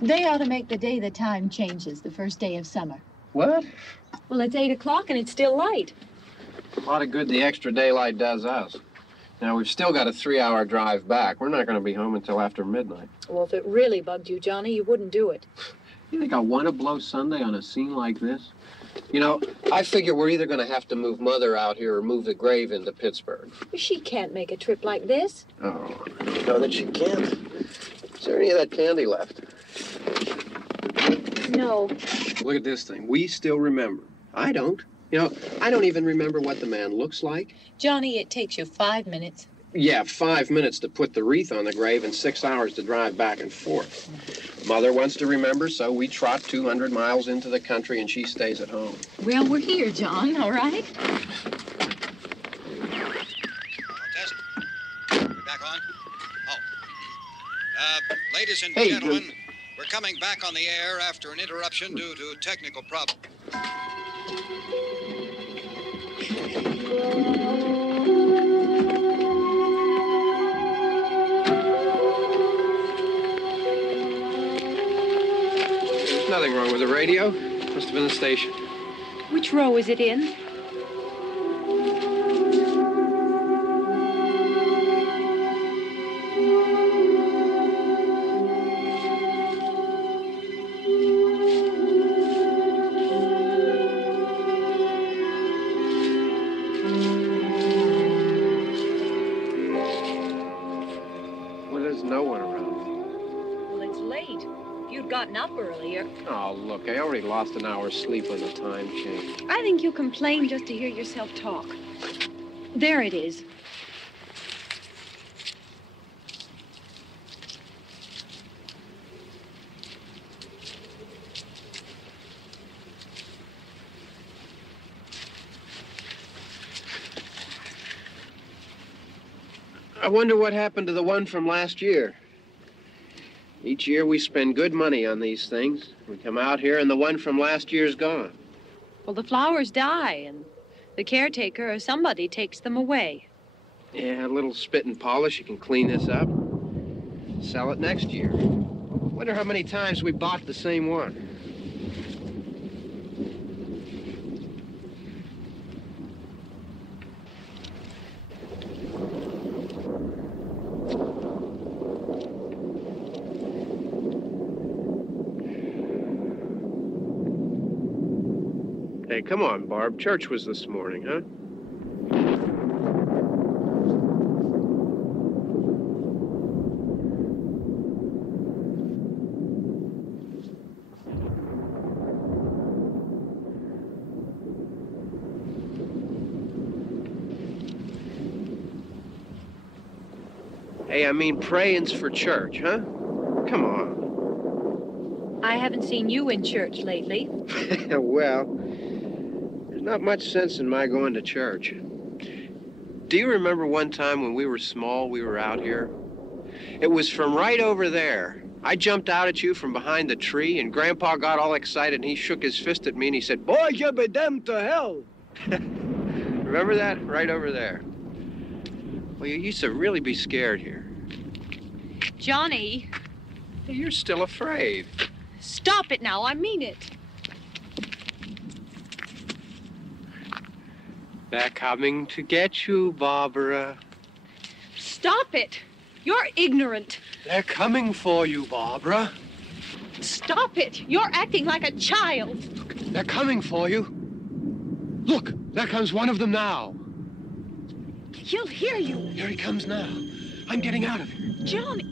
They ought to make the day the time changes, the first day of summer. What? Well, it's 8 o'clock and it's still light. A lot of good the extra daylight does us. Now, we've still got a 3-hour drive back. We're not going to be home until after midnight. Well, if it really bugged you, Johnny, you wouldn't do it. You think I want to blow Sunday on a scene like this? You know, I figure we're either going to have to move Mother out here or move the grave into Pittsburgh. She can't make a trip like this. Oh, you know that she can't. Is there any of that candy left? No. Look at this thing. We still remember. I don't. You know, I don't even remember what the man looks like. Johnny, it takes you 5 minutes. Yeah, 5 minutes to put the wreath on the grave and 6 hours to drive back and forth. Mother wants to remember, so we trot 200 miles into the country and she stays at home. Well, we're here, John, all right? Test. We back on? Oh. Ladies and gentlemen, we're coming back on the air after an interruption due to technical problem. There's nothing wrong with the radio. Must have been the station. Which row is it in? Up earlier. Oh, look, I already lost an hour's sleep when the time changed. I think you complain just to hear yourself talk. There it is. I wonder what happened to the one from last year. Each year we spend good money on these things. We come out here and the one from last year's gone. Well, the flowers die and the caretaker or somebody takes them away. Yeah, a little spit and polish. You can clean this up. Sell it next year. Wonder how many times we bought the same one. Hey, come on, Barb. Church was this morning, huh? Hey, I mean, praying's for church, huh? Come on. I haven't seen you in church lately. Well, there's not much sense in my going to church. Do you remember one time when we were small, we were out here? It was from right over there. I jumped out at you from behind the tree, and Grandpa got all excited, and he shook his fist at me, and he said, "Boy, you be damned to hell." Remember that? Right over there. Well, you used to really be scared here. Johnny. You're still afraid. Stop it now. I mean it. They're coming to get you, Barbara. Stop it. You're ignorant. They're coming for you, Barbara. Stop it. You're acting like a child. They're coming for you. Look, there comes one of them now. He'll hear you. Here he comes now. I'm getting out of here. Johnny.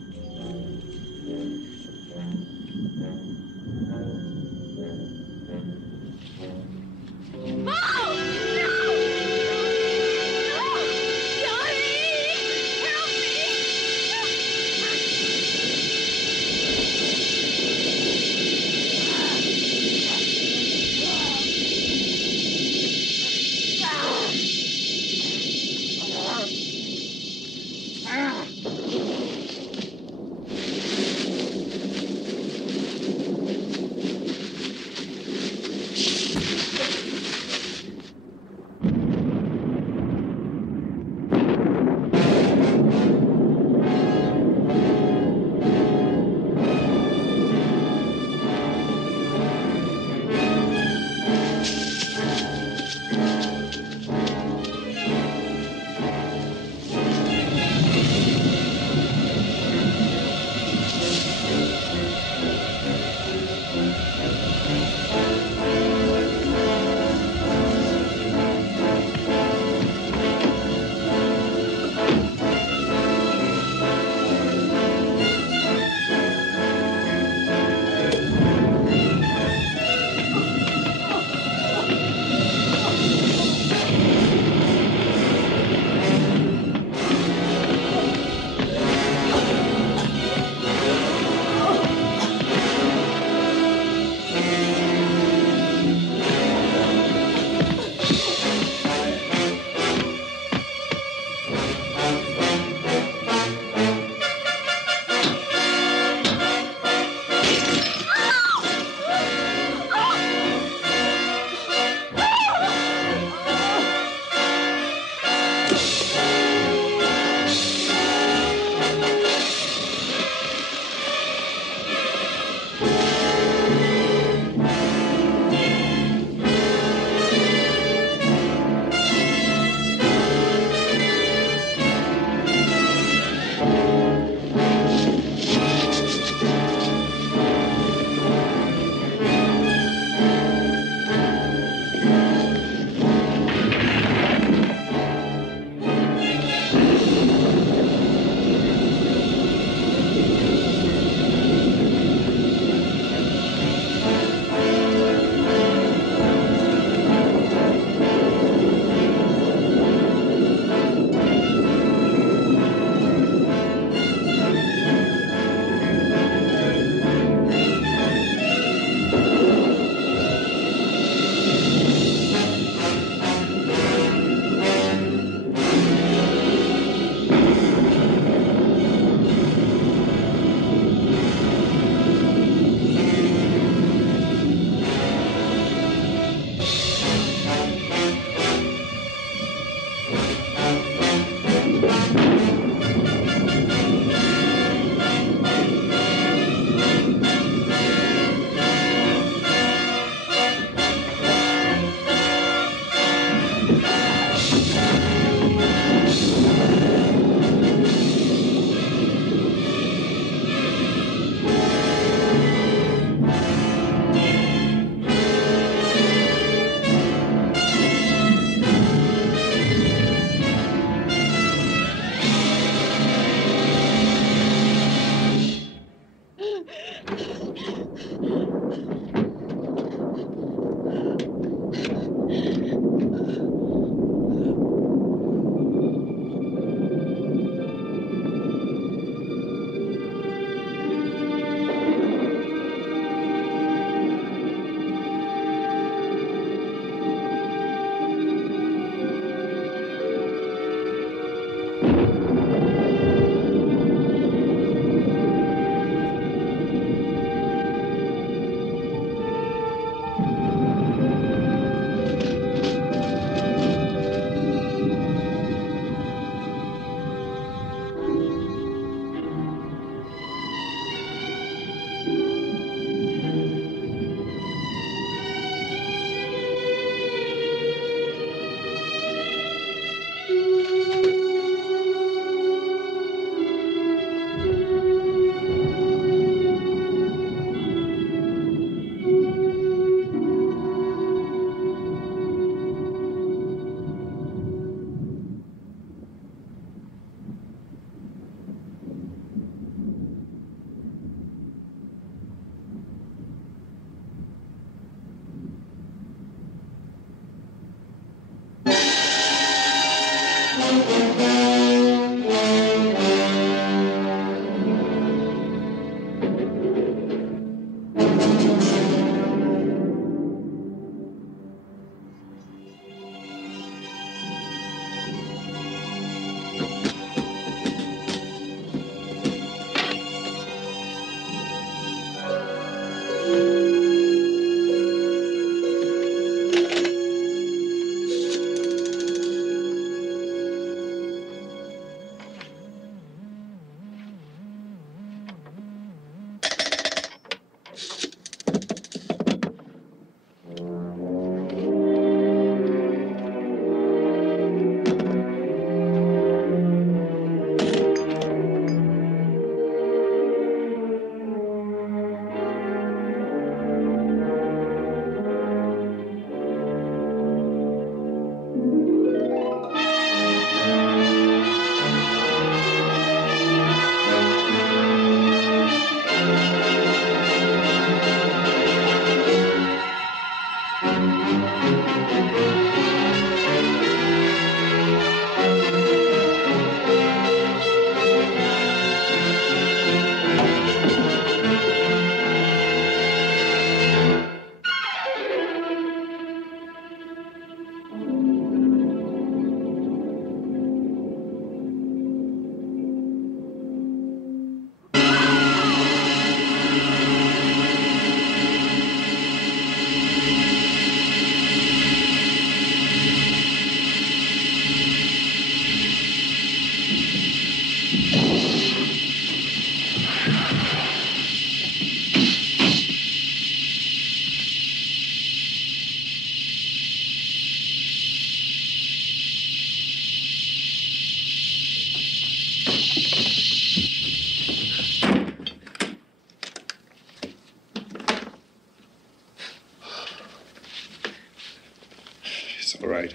all right.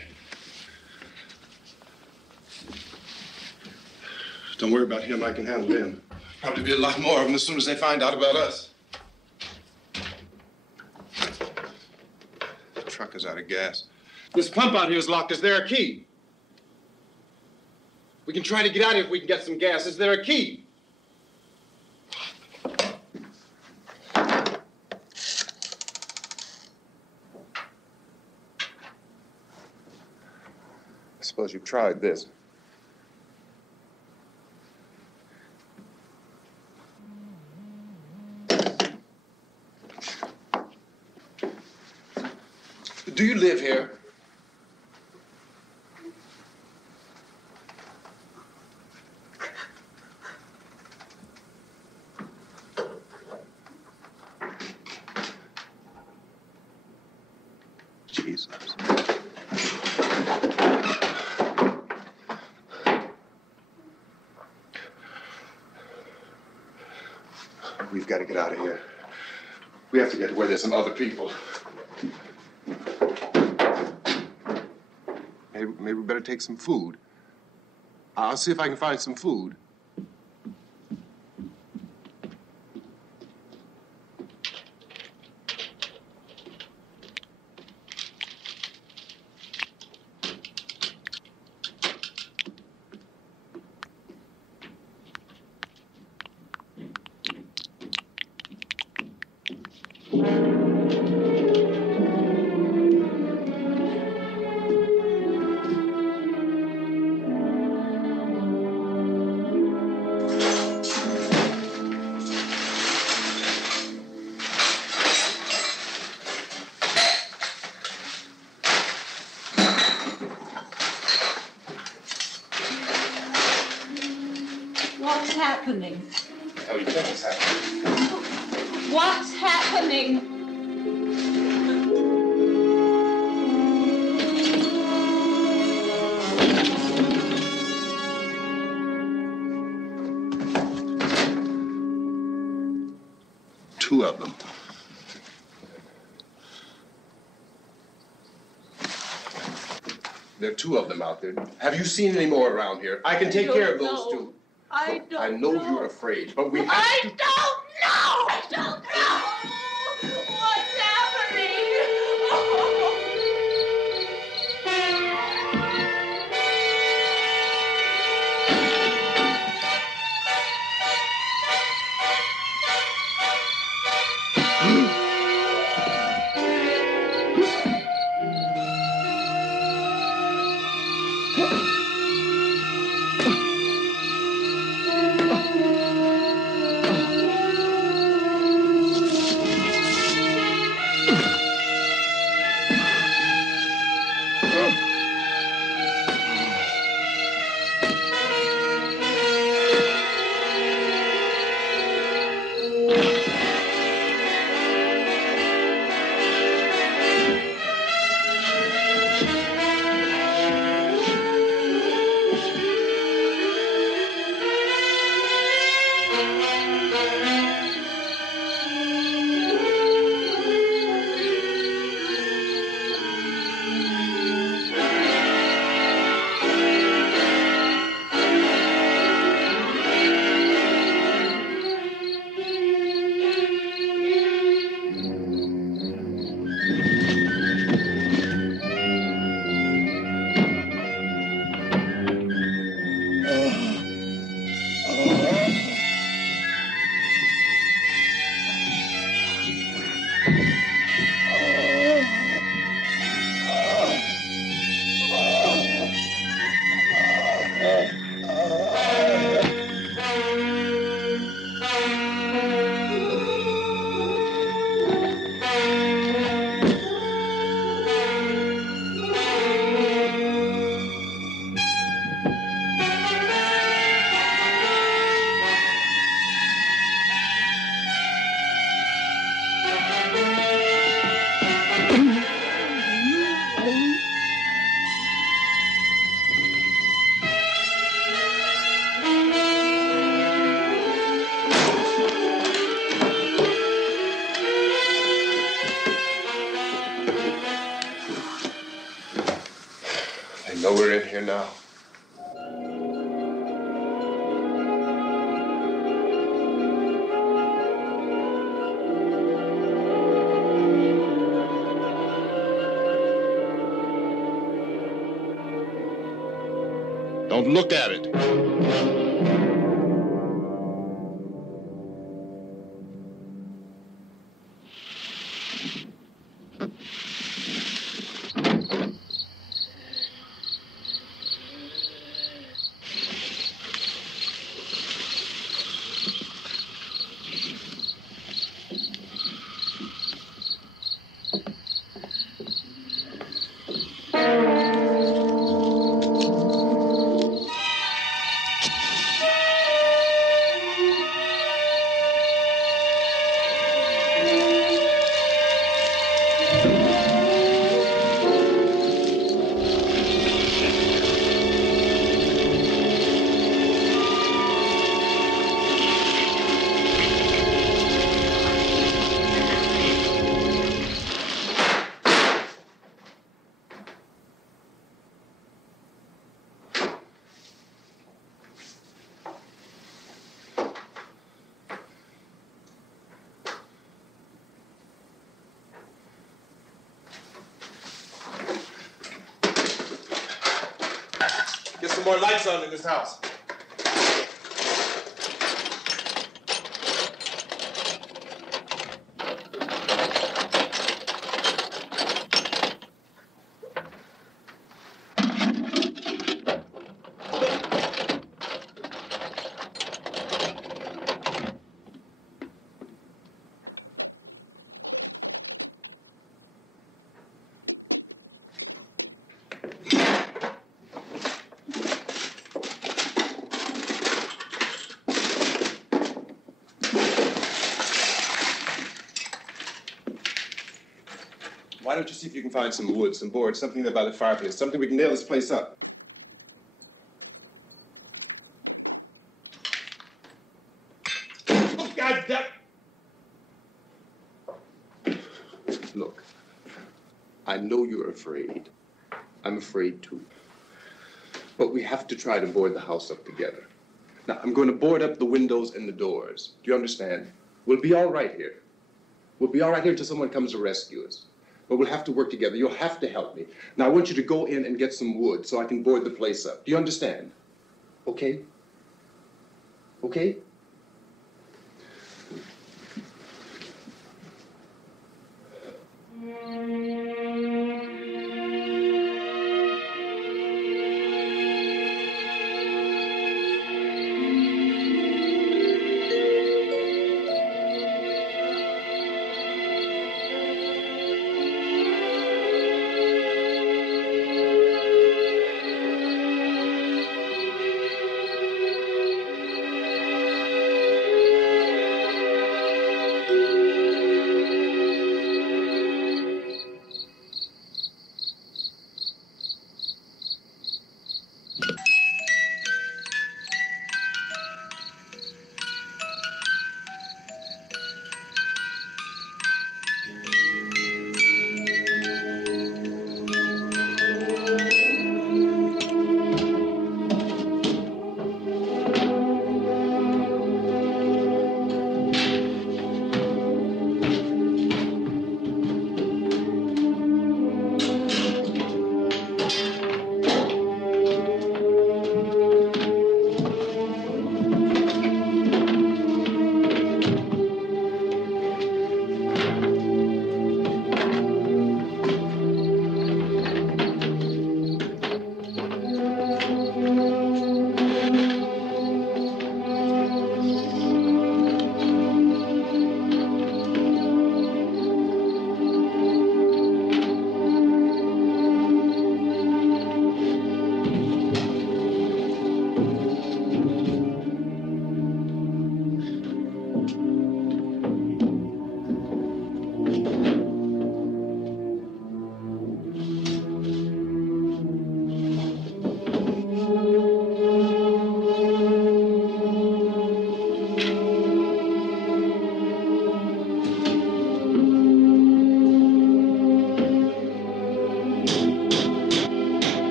Don't worry about him. I can handle him. Probably be a lot more of them as soon as they find out about us. The truck is out of gas. This pump out here is locked. Is there a key? We can try to get out of here if we can get some gas. Is there a key? I suppose you've tried this. Do you live here? Jesus. We've got to get out of here. We have to get to where there's some other people. Maybe we better take some food. I'll see if I can find some food. What's happening? Oh, you think it's happening? What's happening? Two of them. There are two of them out there. Have you seen any more around here? I can take care of those two. I don't I know you're afraid, but we have to... I don't know! I don't know! What's happening? here now. Don't look at it. Get some more lights on in this house. Why don't you see if you can find some wood, some boards, something there by the fireplace, something we can nail this place up. Oh, God damn! Look, I know you're afraid. I'm afraid too. But we have to try to board the house up together. Now, I'm going to board up the windows and the doors. Do you understand? We'll be all right here. We'll be all right here until someone comes to rescue us. But we'll have to work together. You'll have to help me. Now, I want you to go in and get some wood so I can board the place up. Do you understand? Okay? Okay?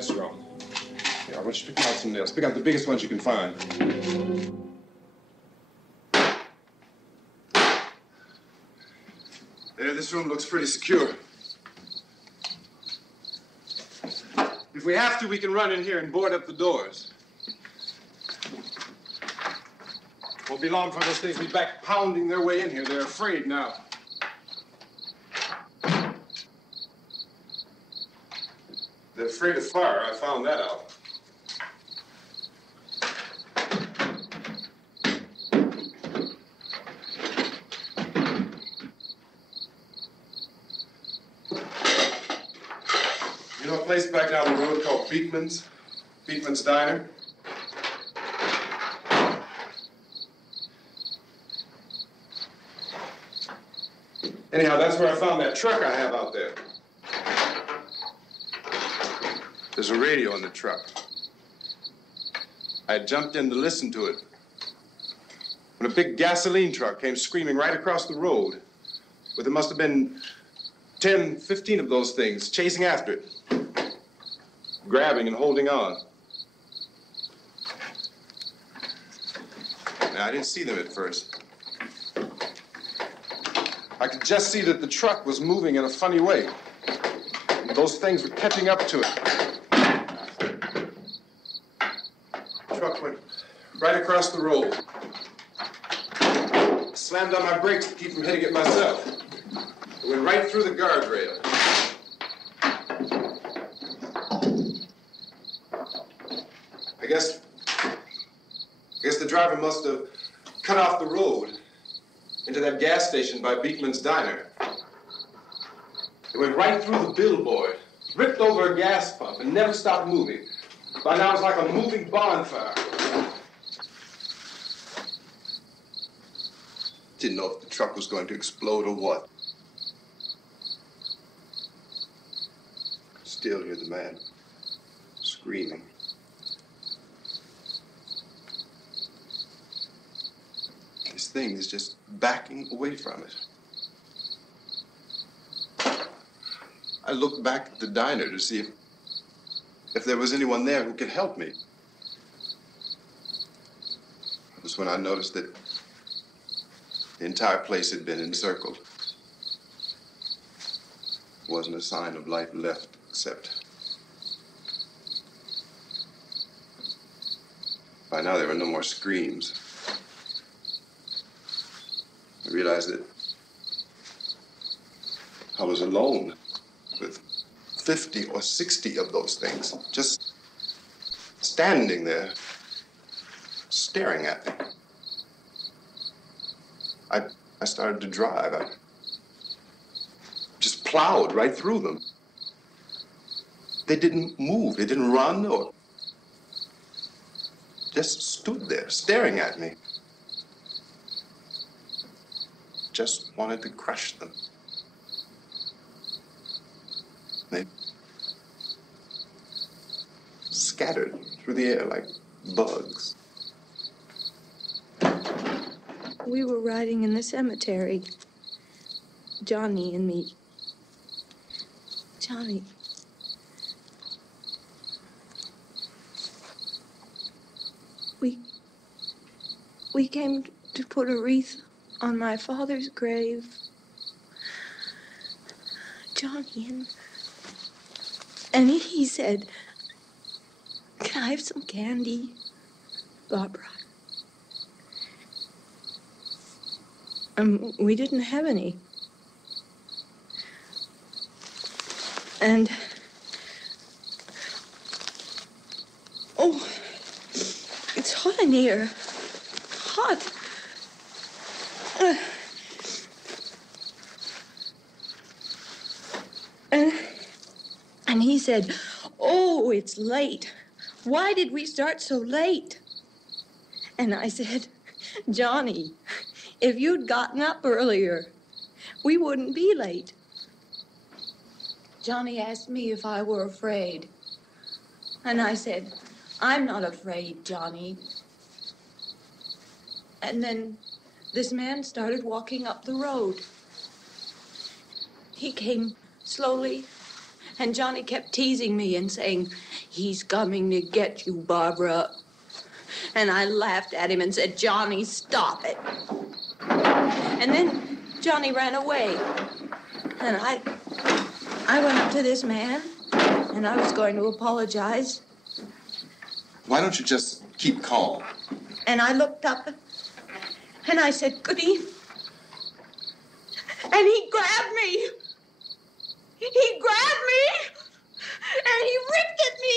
That's wrong. Here, I want you to pick out some nails. Pick out the biggest ones you can find. There, this room looks pretty secure. If we have to, we can run in here and board up the doors. Won't be long for those things to be back pounding their way in here. They're afraid now. They're afraid of fire. I found that out. You know a place back down the road called Beekman's? Beekman's Diner? Anyhow, that's where I found that truck I have out there. There's a radio in the truck. I jumped in to listen to it when a big gasoline truck came screaming right across the road with there must have been 10, 15 of those things chasing after it, grabbing and holding on. Now, I didn't see them at first. I could just see that the truck was moving in a funny way. And those things were catching up to it. The truck went right across the road. I slammed on my brakes to keep from hitting it myself. It went right through the guardrail. I guess the driver must have cut off the road into that gas station by Beekman's Diner. It went right through the billboard, ripped over a gas pump, and never stopped moving. By now, it's like a moving bonfire. Didn't know if the truck was going to explode or what. Still hear the man screaming. This thing is just backing away from it. I looked back at the diner to see if there was anyone there who could help me. It was when I noticed that the entire place had been encircled. There wasn't a sign of life left except by now there were no more screams. I realized that I was alone with 50 or 60 of those things, just standing there, staring at me. I started to drive. I just plowed right through them. They didn't move. They didn't run or just stood there, staring at me. Just wanted to crush them. They scattered through the air like bugs. We were riding in the cemetery, Johnny and me. Johnny. We came to put a wreath on my father's grave. Johnny, and he said, "Can I have some candy, Barbara?" We didn't have any. And, oh, it's hot in here. Hot. And he said, "Oh, it's late. Why did we start so late?" And I said, "Johnny, if you'd gotten up earlier, we wouldn't be late." Johnny asked me if I were afraid. And I said, "I'm not afraid, Johnny." And then this man started walking up the road. He came slowly, and Johnny kept teasing me and saying, "He's coming to get you, Barbara." And I laughed at him and said, "Johnny, stop it." And then Johnny ran away. And I went up to this man, and I was going to apologize. Why don't you just keep calm? And I looked up, and I said, "Good evening." And he grabbed me. He grabbed me, and he ripped at me.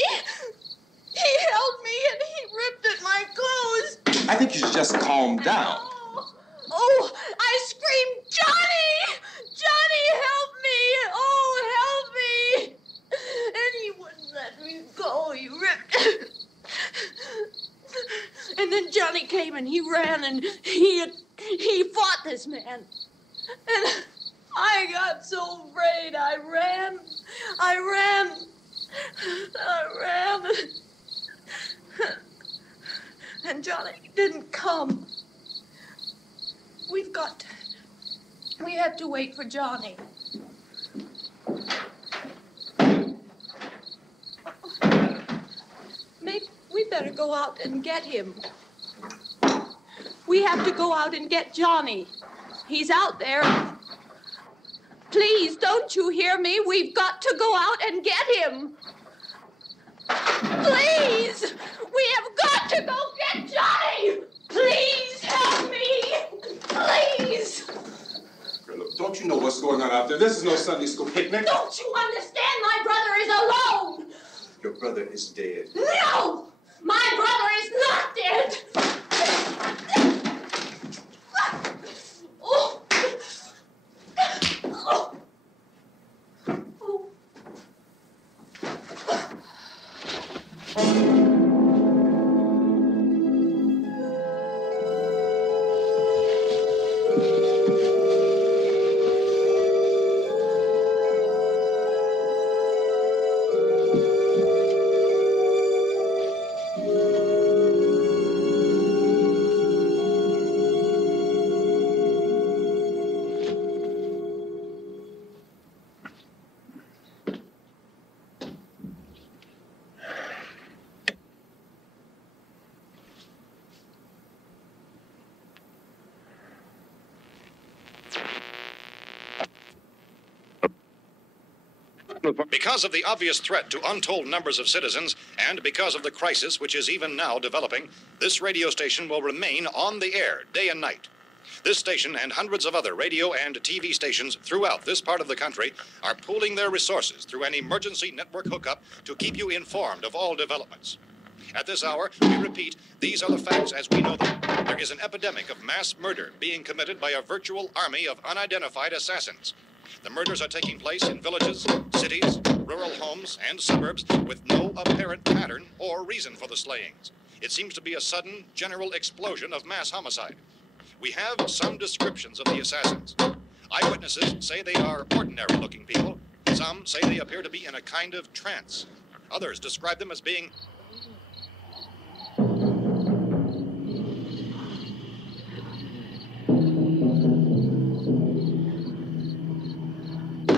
He held me, and he ripped at my clothes. I think you should just calm down. Oh, I screamed, "Johnny! Johnny, help me! Oh, help me!" And he wouldn't let me go. He ripped. And then Johnny came and he ran and he fought this man. And I got so afraid. I ran. And Johnny didn't come. We have to wait for Johnny. Maybe we better go out and get him. We have to go out and get Johnny. He's out there. Please, don't you hear me? We've got to go out and get him. Please! We have got to go get Johnny! Please help me! Please! Look, don't you know what's going on out there? This is no Sunday school picnic. Don't you understand? My brother is alone! Your brother is dead. No! My brother is not dead! Oh. Oh. Oh. Because of the obvious threat to untold numbers of citizens, and because of the crisis which is even now developing, this radio station will remain on the air day and night. This station and hundreds of other radio and TV stations throughout this part of the country are pooling their resources through an emergency network hookup to keep you informed of all developments. At this hour, we repeat, these are the facts as we know them. There is an epidemic of mass murder being committed by a virtual army of unidentified assassins. The murders are taking place in villages, cities, rural homes, and suburbs with no apparent pattern or reason for the slayings. It seems to be a sudden, general explosion of mass homicide. We have some descriptions of the assassins. Eyewitnesses say they are ordinary-looking people. Some say they appear to be in a kind of trance. Others describe them as being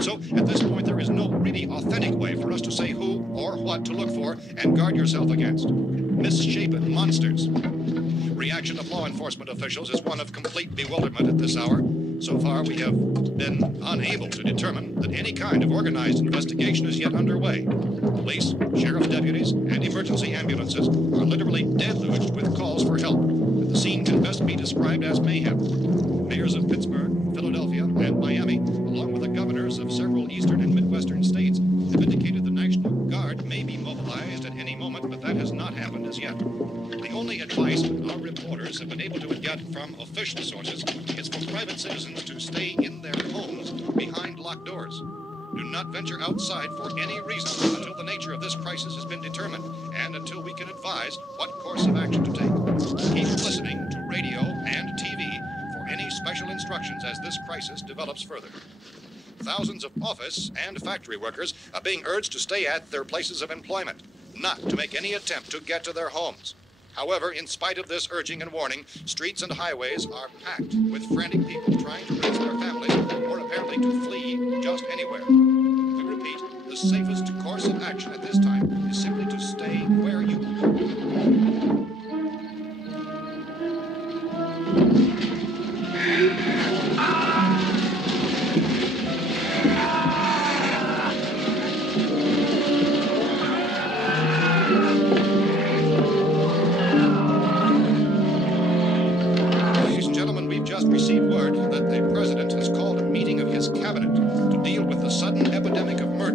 So, at this point, there is no really authentic way for us to say who or what to look for and guard yourself against. Misshapen monsters. Reaction of law enforcement officials is one of complete bewilderment at this hour. So far, we have been unable to determine that any kind of organized investigation is yet underway. Police, sheriff deputies, and emergency ambulances are literally deluged with calls for help. And the scene can best be described as mayhem. Mayors of Pittsburgh, Philadelphia, and Miami, along with the governors of several eastern and midwestern states, have indicated the National Guard may be mobilized at any moment, but that has not happened as yet. The only advice our reporters have been able to get from official sources is for private citizens to stay in their homes behind locked doors. Do not venture outside for any reason until the nature of this crisis has been determined and until we can advise what course of action to take. Keep listening to radio and TV for any special instructions as this crisis develops further. Thousands of office and factory workers are being urged to stay at their places of employment, not to make any attempt to get to their homes. However, in spite of this urging and warning, streets and highways are packed with frantic people trying to raise their families or apparently to flee just anywhere. We repeat, the safest course of action at this time is simply to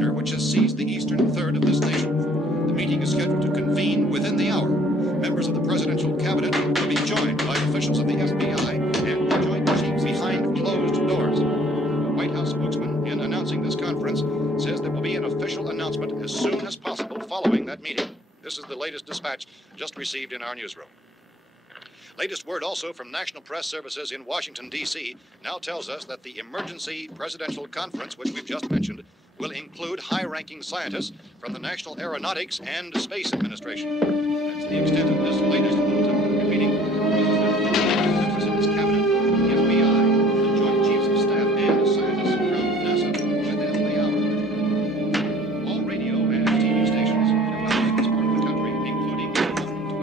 murder which has seized the eastern third of this nation. The meeting is scheduled to convene within the hour. Members of the presidential cabinet will be joined by officials of the FBI and joint chiefs behind closed doors. The White House spokesman, in announcing this conference, says there will be an official announcement as soon as possible following that meeting. This is the latest dispatch just received in our newsroom. Latest word also from National Press Services in Washington, D.C. now tells us that the emergency presidential conference, which we've just mentioned, will include high-ranking scientists from the National Aeronautics and Space Administration. That's the extent of this latest bulletin. Repeating, members of this cabinet, the FBI, the Joint Chiefs of Staff, and scientists from NASA within the hour. All radio and TV stations throughout this part of the country, including to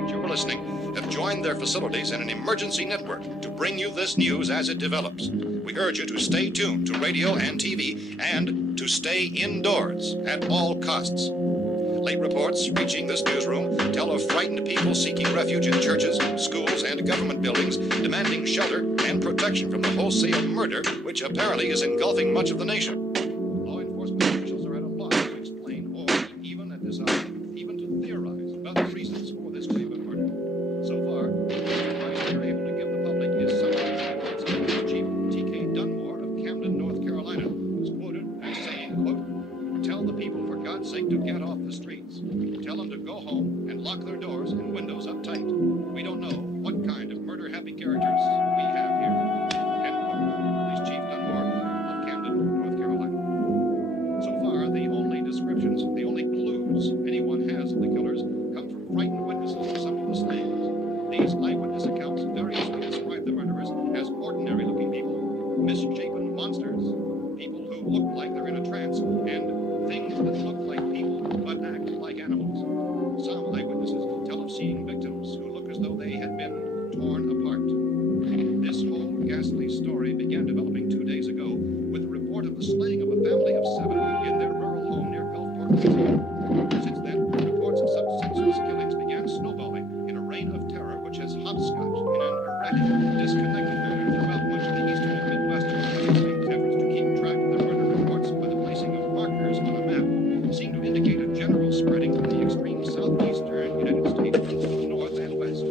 which you're listening, have joined their facilities in an emergency network to bring you this news as it develops. We urge you to stay tuned to radio and TV and to stay indoors at all costs. Late reports reaching this newsroom tell of frightened people seeking refuge in churches, schools, and government buildings, demanding shelter and protection from the wholesale murder which apparently is engulfing much of the nation. Law enforcement officials are at a loss to explain or, even at this hour, even to theorize about the reasons for this wave of murder. So far, the advice they're able to give the public is something Chief T.K. Dunmore of Camden, North Carolina, who's quoted as saying, quote, "Tell the people, for God's sake, to get off the streets. Tell them to go home and lock their doors and windows up tight. We don't know what kind of murder-happy characters we have here." End quote. This Chief Dunmore of Camden, North Carolina. So far, the only descriptions, the only clues anyone has of the killers come from frightened witnesses of some of the slayings. These eyewitness accounts variously describe the murderers as ordinary-looking people, misshapen monsters, people who look like they're in a trance, and things that look like people but act like animals. Some eyewitnesses tell of seeing victims who look as though they had been torn apart. This whole ghastly story began developing 2 days ago with a report of the slaying of a family of 7 in their rural home near Gulfport, Pennsylvania. Since then, reports of such senseless killings began snowballing in a reign of terror which has hopscotched in an erratic, disconnected manner throughout much of the eastern and midwestern country. Efforts to keep track of the murder reports by the placing of markers on a map seem to indicate a general spreading from the extreme southeastern United States to the north and west.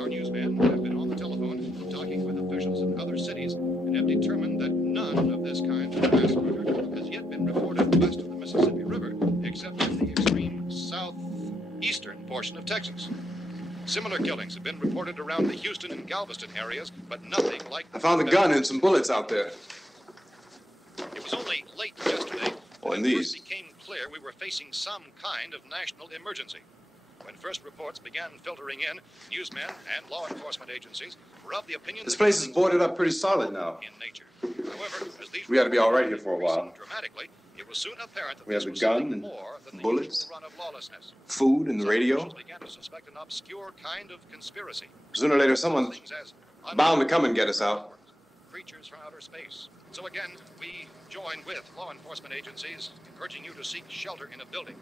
Our newsmen have been on the telephone talking with officials in other cities and have determined that none of this kind of mass murder has yet been reported west of the Mississippi River, except in the extreme southeastern portion of Texas. Similar killings have been reported around the Houston and Galveston areas, but nothing like... I found a gun and some bullets out there. It was only late yesterday and it these. first became clear we were facing some kind of national emergency. When first reports began filtering in, newsmen and law enforcement agencies were of the opinion This that place is boarded up pretty solid now. in nature. However, as these We ought to be all right here for a while. dramatically, it was soon apparent that We this have the was gun something and more than the bullets, usual run of lawlessness. Food and the Some radio. officials began to suspect an obscure kind of conspiracy. Sooner or later, someone's Things as bound to come and get us out. creatures from outer space. So again, we join with law enforcement agencies, urging you to seek shelter in a building.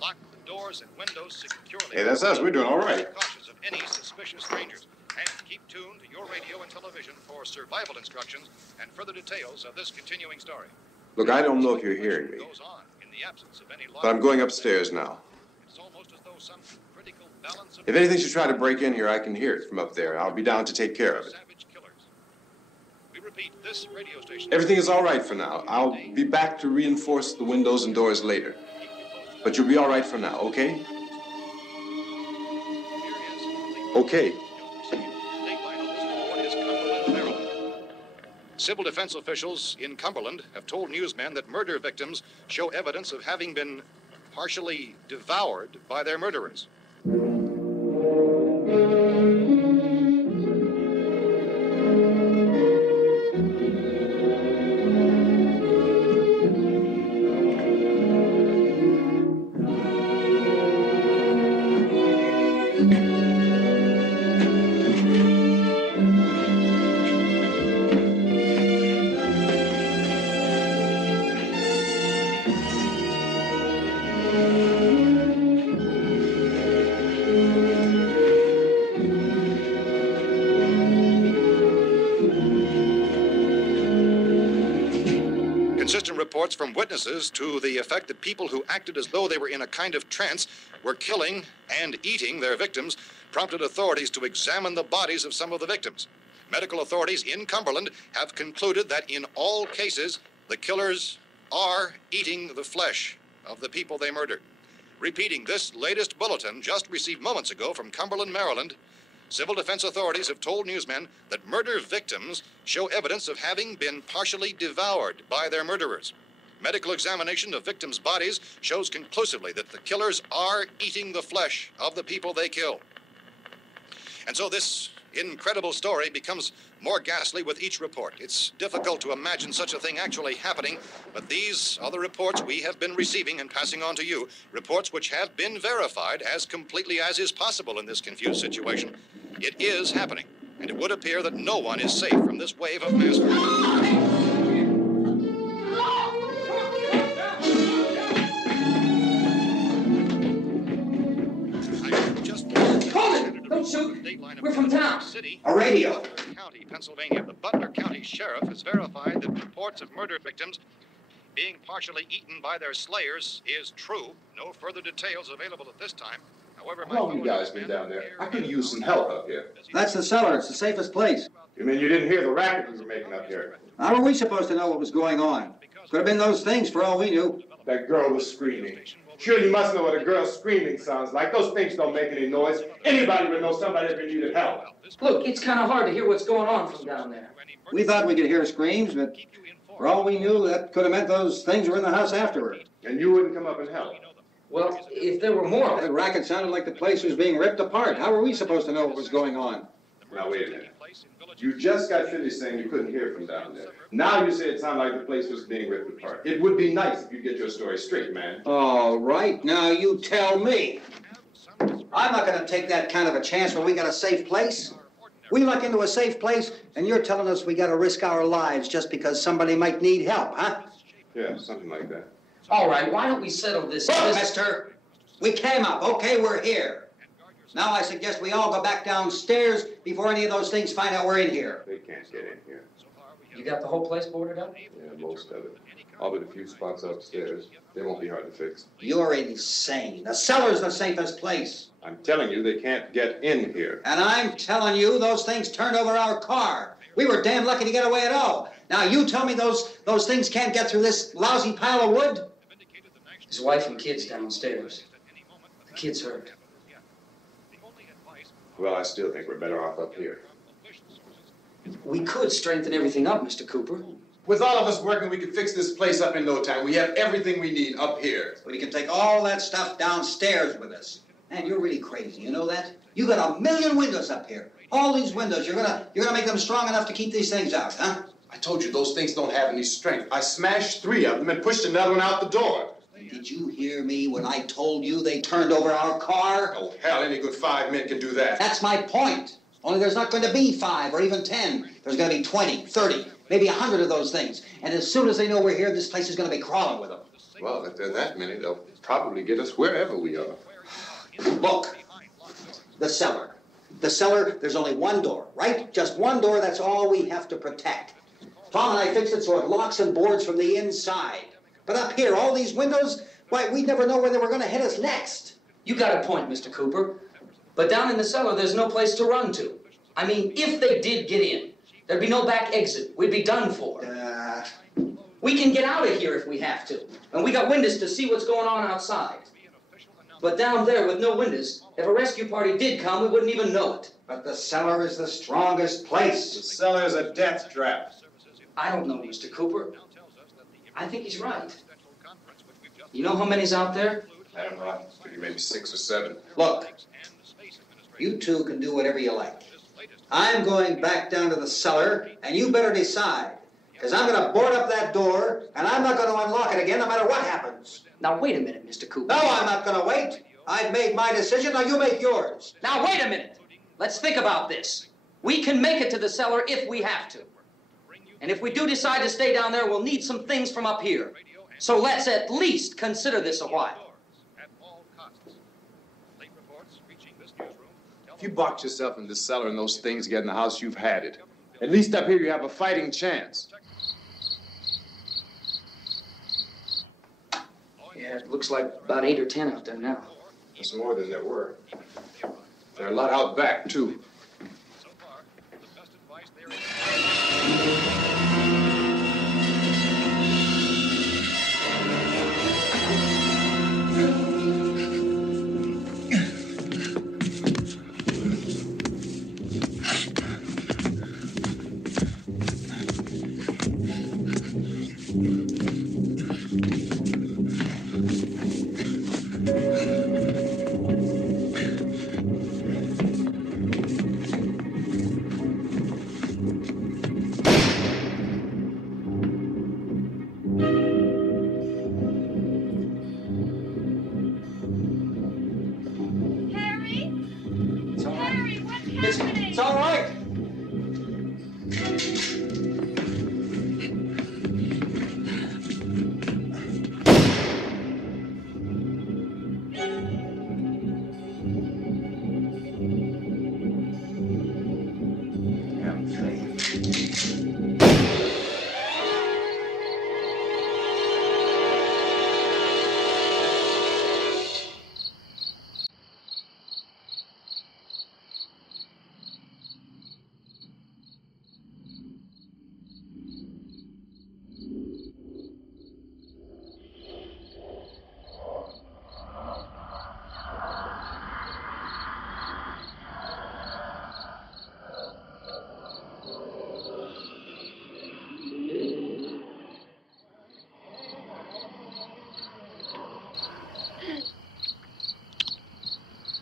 Lock the doors and windows securely. Hey, that's us. We're doing all right. Cautious of any suspicious strangers. And keep tuned to your radio and television for survival instructions and further details of this continuing story. Look, I don't know if you're hearing me, Goes on in the absence of any but I'm going upstairs now. It's almost as though some critical balance of If anything should try to break in here, I can hear it from up there. I'll be down to take care of it. savage killers. We repeat, this radio station. Everything is all right for now. I'll be back to reinforce the windows and doors later. But you'll be all right for now, okay? Okay. Civil defense officials in Cumberland have told newsmen that murder victims show evidence of having been partially devoured by their murderers. Consistent reports from witnesses to the effect that people who acted as though they were in a kind of trance were killing and eating their victims prompted authorities to examine the bodies of some of the victims. Medical authorities in Cumberland have concluded that in all cases, the killers are eating the flesh of the people they murdered. Repeating this latest bulletin just received moments ago from Cumberland, Maryland, civil defense authorities have told newsmen that murder victims show evidence of having been partially devoured by their murderers. Medical examination of victims' bodies shows conclusively that the killers are eating the flesh of the people they kill. And so this incredible story becomes more ghastly with each report. It's difficult to imagine such a thing actually happening, but these are the reports we have been receiving and passing on to you, reports which have been verified as completely as is possible in this confused situation. It is happening, and it would appear that no one is safe from this wave of mass murder. Don't shoot. We're from town. A radio. County, Pennsylvania. The Butler County Sheriff has verified that reports of murder victims being partially eaten by their slayers is true. No further details available at this time. However, how long you guys been down there? I could use some help up here. That's the cellar. It's the safest place. You mean you didn't hear the racket we were making up here? How were we supposed to know what was going on? Could have been those things for all we knew. That girl was screaming. Sure, you must know what a girl screaming sounds like. Those things don't make any noise. Anybody would know somebody ever needed help. Look, it's kind of hard to hear what's going on from down there. We thought we could hear screams, but for all we knew, that could have meant those things were in the house afterward. And you wouldn't come up and help? Well, if there were more... The racket sounded like the place was being ripped apart. How were we supposed to know what was going on? Now, wait a minute. You just got finished saying you couldn't hear from down there. Now you say it sounded like the place was being ripped apart. It would be nice if you get your story straight, man. All right, now you tell me. I'm not going to take that kind of a chance when we got a safe place. We luck into a safe place, and you're telling us we got to risk our lives just because somebody might need help, huh? Yeah, something like that. All right, why don't we settle this? Look, mister, we came up. Okay, we're here. Now I suggest we all go back downstairs before any of those things find out we're in here. They can't get in here. You got the whole place boarded up? Yeah, most of it. All but a few spots upstairs. They won't be hard to fix. You're insane. The cellar's the safest place. I'm telling you, they can't get in here. And I'm telling you, those things turned over our car. We were damn lucky to get away at all. Now you tell me those things can't get through this lousy pile of wood? His wife and kids downstairs. The kid's hurt. Well, I still think we're better off up here. We could strengthen everything up, Mr. Cooper. With all of us working, we could fix this place up in no time. We have everything we need up here. We can take all that stuff downstairs with us. Man, you're really crazy, you know that? You got 1,000,000 windows up here. All these windows, you're gonna make them strong enough to keep these things out, huh? I told you, those things don't have any strength. I smashed 3 of them and pushed another one out the door. Did you hear me when I told you they turned over our car? Oh, hell, any good 5 men can do that. That's my point. Only there's not going to be 5 or even 10. There's going to be 20, 30, maybe 100 of those things. And as soon as they know we're here, this place is going to be crawling with them. Well, if there are that many, they'll probably get us wherever we are. Look, the cellar. The cellar, there's only one door, right? Just one door, that's all we have to protect. Tom and I fixed it so it locks and boards from the inside. But up here, all these windows, why, we'd never know where they were going to hit us next. You got a point, Mr. Cooper. But down in the cellar, there's no place to run to. I mean, if they did get in, there'd be no back exit. We'd be done for. We can get out of here if we have to. And we got windows to see what's going on outside. But down there with no windows, if a rescue party did come, we wouldn't even know it. But the cellar is the strongest place. The cellar is a death trap. I don't know, Mr. Cooper. I think he's right. You know how many's out there? I don't know. Maybe 6 or 7. Look, you two can do whatever you like. I'm going back down to the cellar, and you better decide. Because I'm going to board up that door, and I'm not going to unlock it again no matter what happens. Now, wait a minute, Mr. Cooper. No, I'm not going to wait. I've made my decision, now you make yours. Now, wait a minute. Let's think about this. We can make it to the cellar if we have to. And if we do decide to stay down there, we'll need some things from up here. So let's at least consider this a while. If you box yourself in this cellar and those things get in the house, you've had it. At least up here you have a fighting chance. Yeah, it looks like about 8 or 10 out there now. There's more than there were. There are a lot out back, too. So far, the best advice there is... It's all right.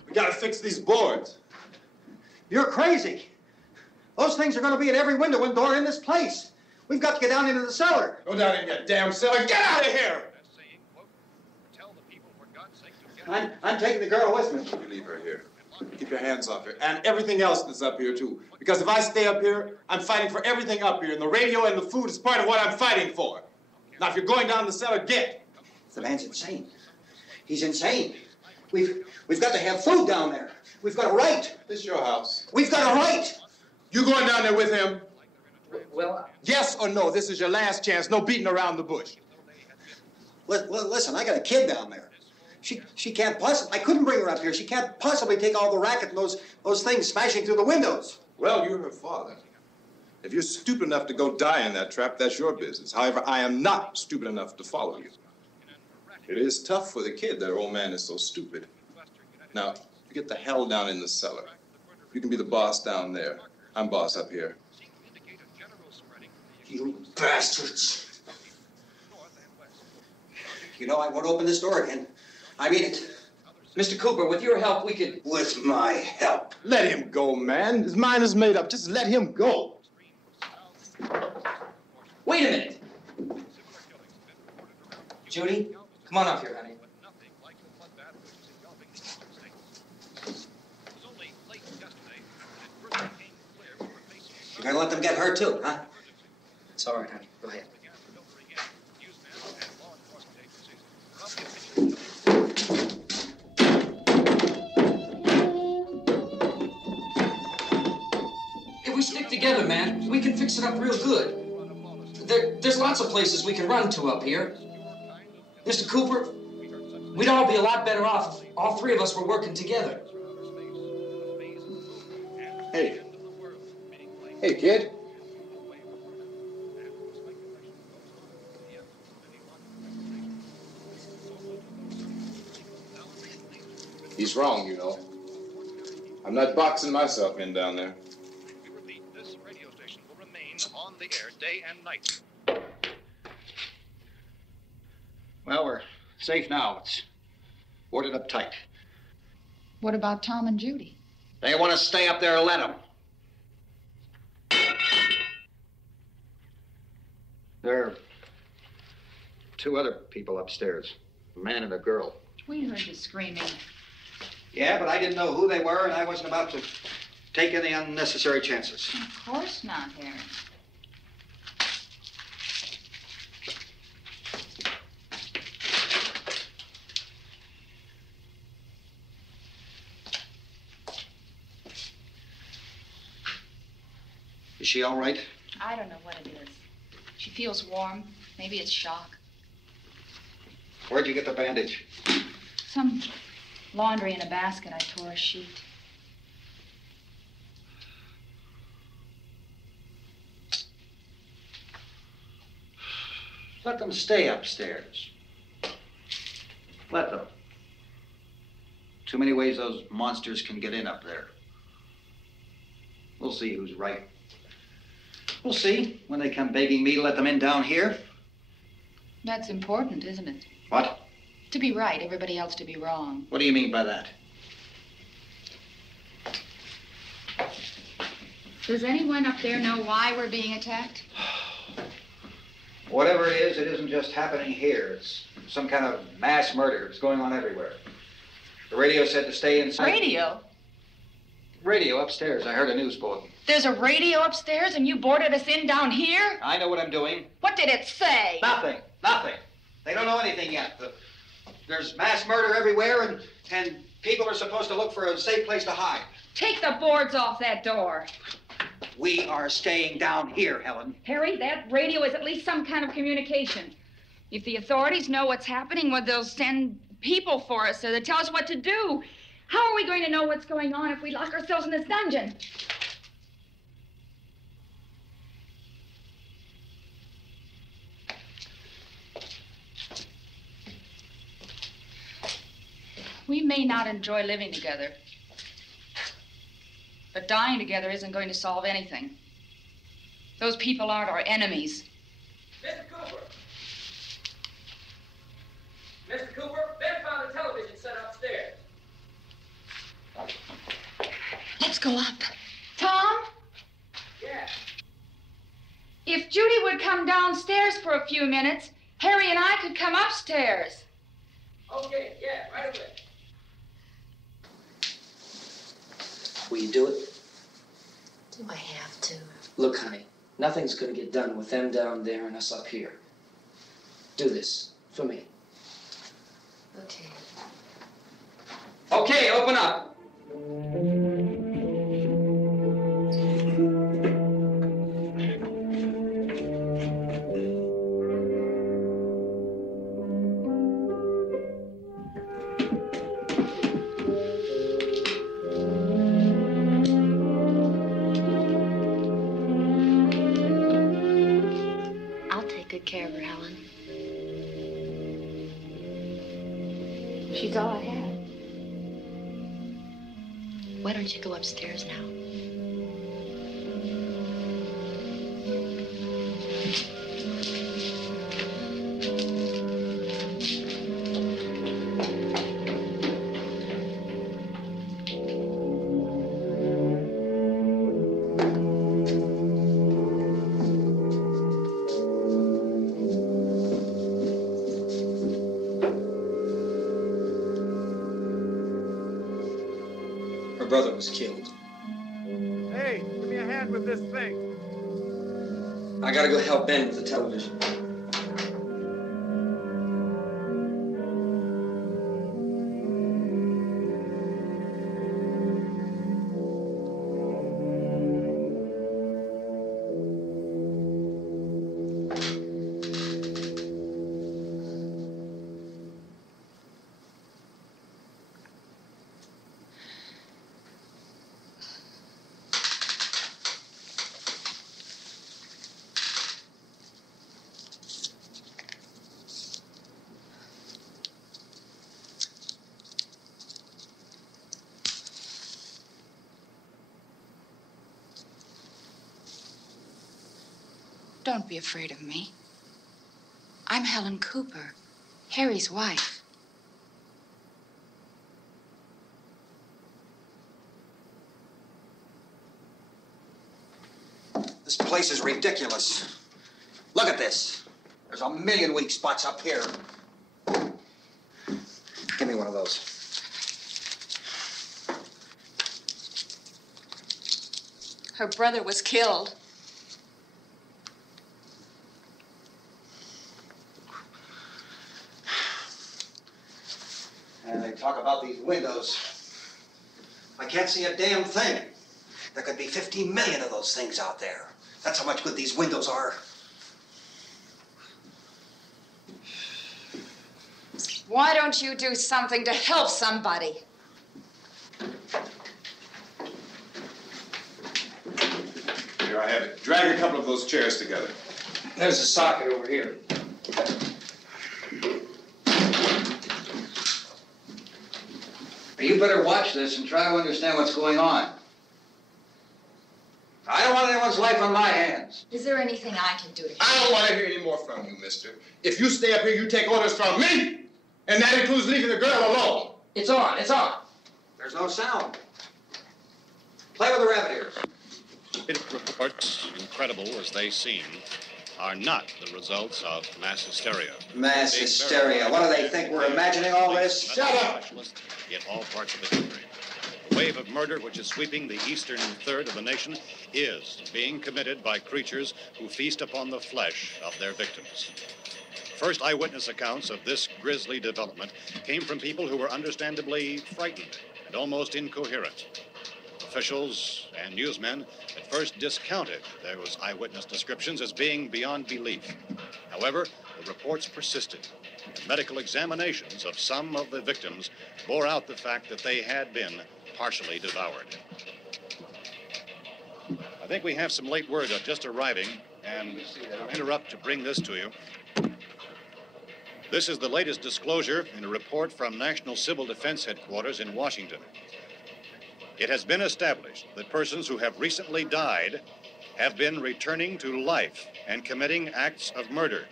We gotta fix these boards. You're crazy. Those things are going to be at every window and door in this place. We've got to get down into the cellar. Go down in your damn cellar. Get out of here! I'm taking the girl with me. You leave her here. Keep your hands off her. And everything else that's up here, too. Because if I stay up here, I'm fighting for everything up here. And the radio and the food is part of what I'm fighting for. Now, if you're going down the cellar, get. The man's insane. He's insane. We've got to have food down there. We've got a right. This is your house. We've got a right. You going down there with him? Well, Yes or no? This is your last chance. No beating around the bush. Listen, I got a kid down there. She can't possibly, I couldn't bring her up here. She can't possibly take all the racket and those things smashing through the windows. Well, you're her father. If you're stupid enough to go die in that trap, that's your business. However, I am not stupid enough to follow you. It is tough for the kid that old man is so stupid. Now, you get the hell down in the cellar. You can be the boss down there. I'm boss up here. You bastards. You know, I won't open this door again. I mean it. Mr. Cooper, with your help, we could... With my help. Let him go, man. His mind is made up. Just let him go. Wait a minute. Judy, come on up here, honey. You're gonna let them get hurt too, huh? It's all right, honey. Go ahead. If we stick together, man, we can fix it up real good. There's lots of places we can run to up here. Mr. Cooper, we'd all be a lot better off if all three of us were working together. Hey. Hey, kid. He's wrong, you know. I'm not boxing myself in down there. We repeat, this radio station will remain on the air day and night. Well, we're safe now. It's boarded up tight. What about Tom and Judy? They want to stay up there, let them. There are two other people upstairs, a man and a girl. We heard you screaming. Yeah, but I didn't know who they were, and I wasn't about to take any unnecessary chances. Of course not, Harry. Is she all right? I don't know what it is. She feels warm. Maybe it's shock. Where'd you get the bandage? Some laundry in a basket. I tore a sheet. Let them stay upstairs. Let them. Too many ways those monsters can get in up there. We'll see who's right. We'll see when they come begging me to let them in down here. That's important, isn't it? What? To be right, everybody else to be wrong. What do you mean by that? Does anyone up there know why we're being attacked? Whatever it isn't just happening here. It's some kind of mass murder. It's going on everywhere. The radio said to stay inside. Radio? Radio upstairs. I heard a news bulletin. There's a radio upstairs and you boarded us in down here? I know what I'm doing. What did it say? Nothing. Nothing. They don't know anything yet. There's mass murder everywhere, and people are supposed to look for a safe place to hide. Take the boards off that door. We are staying down here, Helen. Harry, that radio is at least some kind of communication. If the authorities know what's happening, well, they'll send people for us so they tell us what to do. How are we going to know what's going on if we lock ourselves in this dungeon? We may not enjoy living together, but dying together isn't going to solve anything. Those people aren't our enemies. Mr. Cooper! Mr. Cooper, Ben found a television set upstairs. Let's go up. Tom? Yeah. If Judy would come downstairs for a few minutes, Harry and I could come upstairs. Okay, yeah, right away. Will you do it? Do I have to? Look, honey, nothing's gonna get done with them down there and us up here. Do this for me. Okay. Okay, open up. I'll take good care of her, Helen. She's all I have. Why don't you go upstairs now? Her brother was killed. Hey, give me a hand with this thing. I gotta go help Ben with the television. Don't be afraid of me. I'm Helen Cooper, Harry's wife. This place is ridiculous. Look at this. There's a million weak spots up here. Give me one of those. Her brother was killed. And they talk about these windows. I can't see a damn thing. There could be 15 million of those things out there. That's how much good these windows are. Why don't you do something to help somebody? Here I have it. Drag a couple of those chairs together. There's a socket over here. You better watch this and try to understand what's going on. I don't want anyone's life on my hands. Is there anything I can do to help? I don't want to hear any more from you, mister. If you stay up here, you take orders from me. And that includes leaving the girl alone. It's on, it's on. There's no sound. Play with the rabbit ears. Reports, incredible as they seem, are not the results of mass hysteria. Mass hysteria. What do they think? We're imagining all this? Shut up! In all parts of the country. The wave of murder which is sweeping the eastern third of the nation is being committed by creatures who feast upon the flesh of their victims. First eyewitness accounts of this grisly development came from people who were understandably frightened and almost incoherent. Officials and newsmen at first discounted those eyewitness descriptions as being beyond belief. However, the reports persisted. And medical examinations of some of the victims bore out the fact that they had been partially devoured. I think we have some late word just arriving, and I'll interrupt to bring this to you. This is the latest disclosure in a report from National Civil Defense Headquarters in Washington. It has been established that persons who have recently died have been returning to life and committing acts of murder.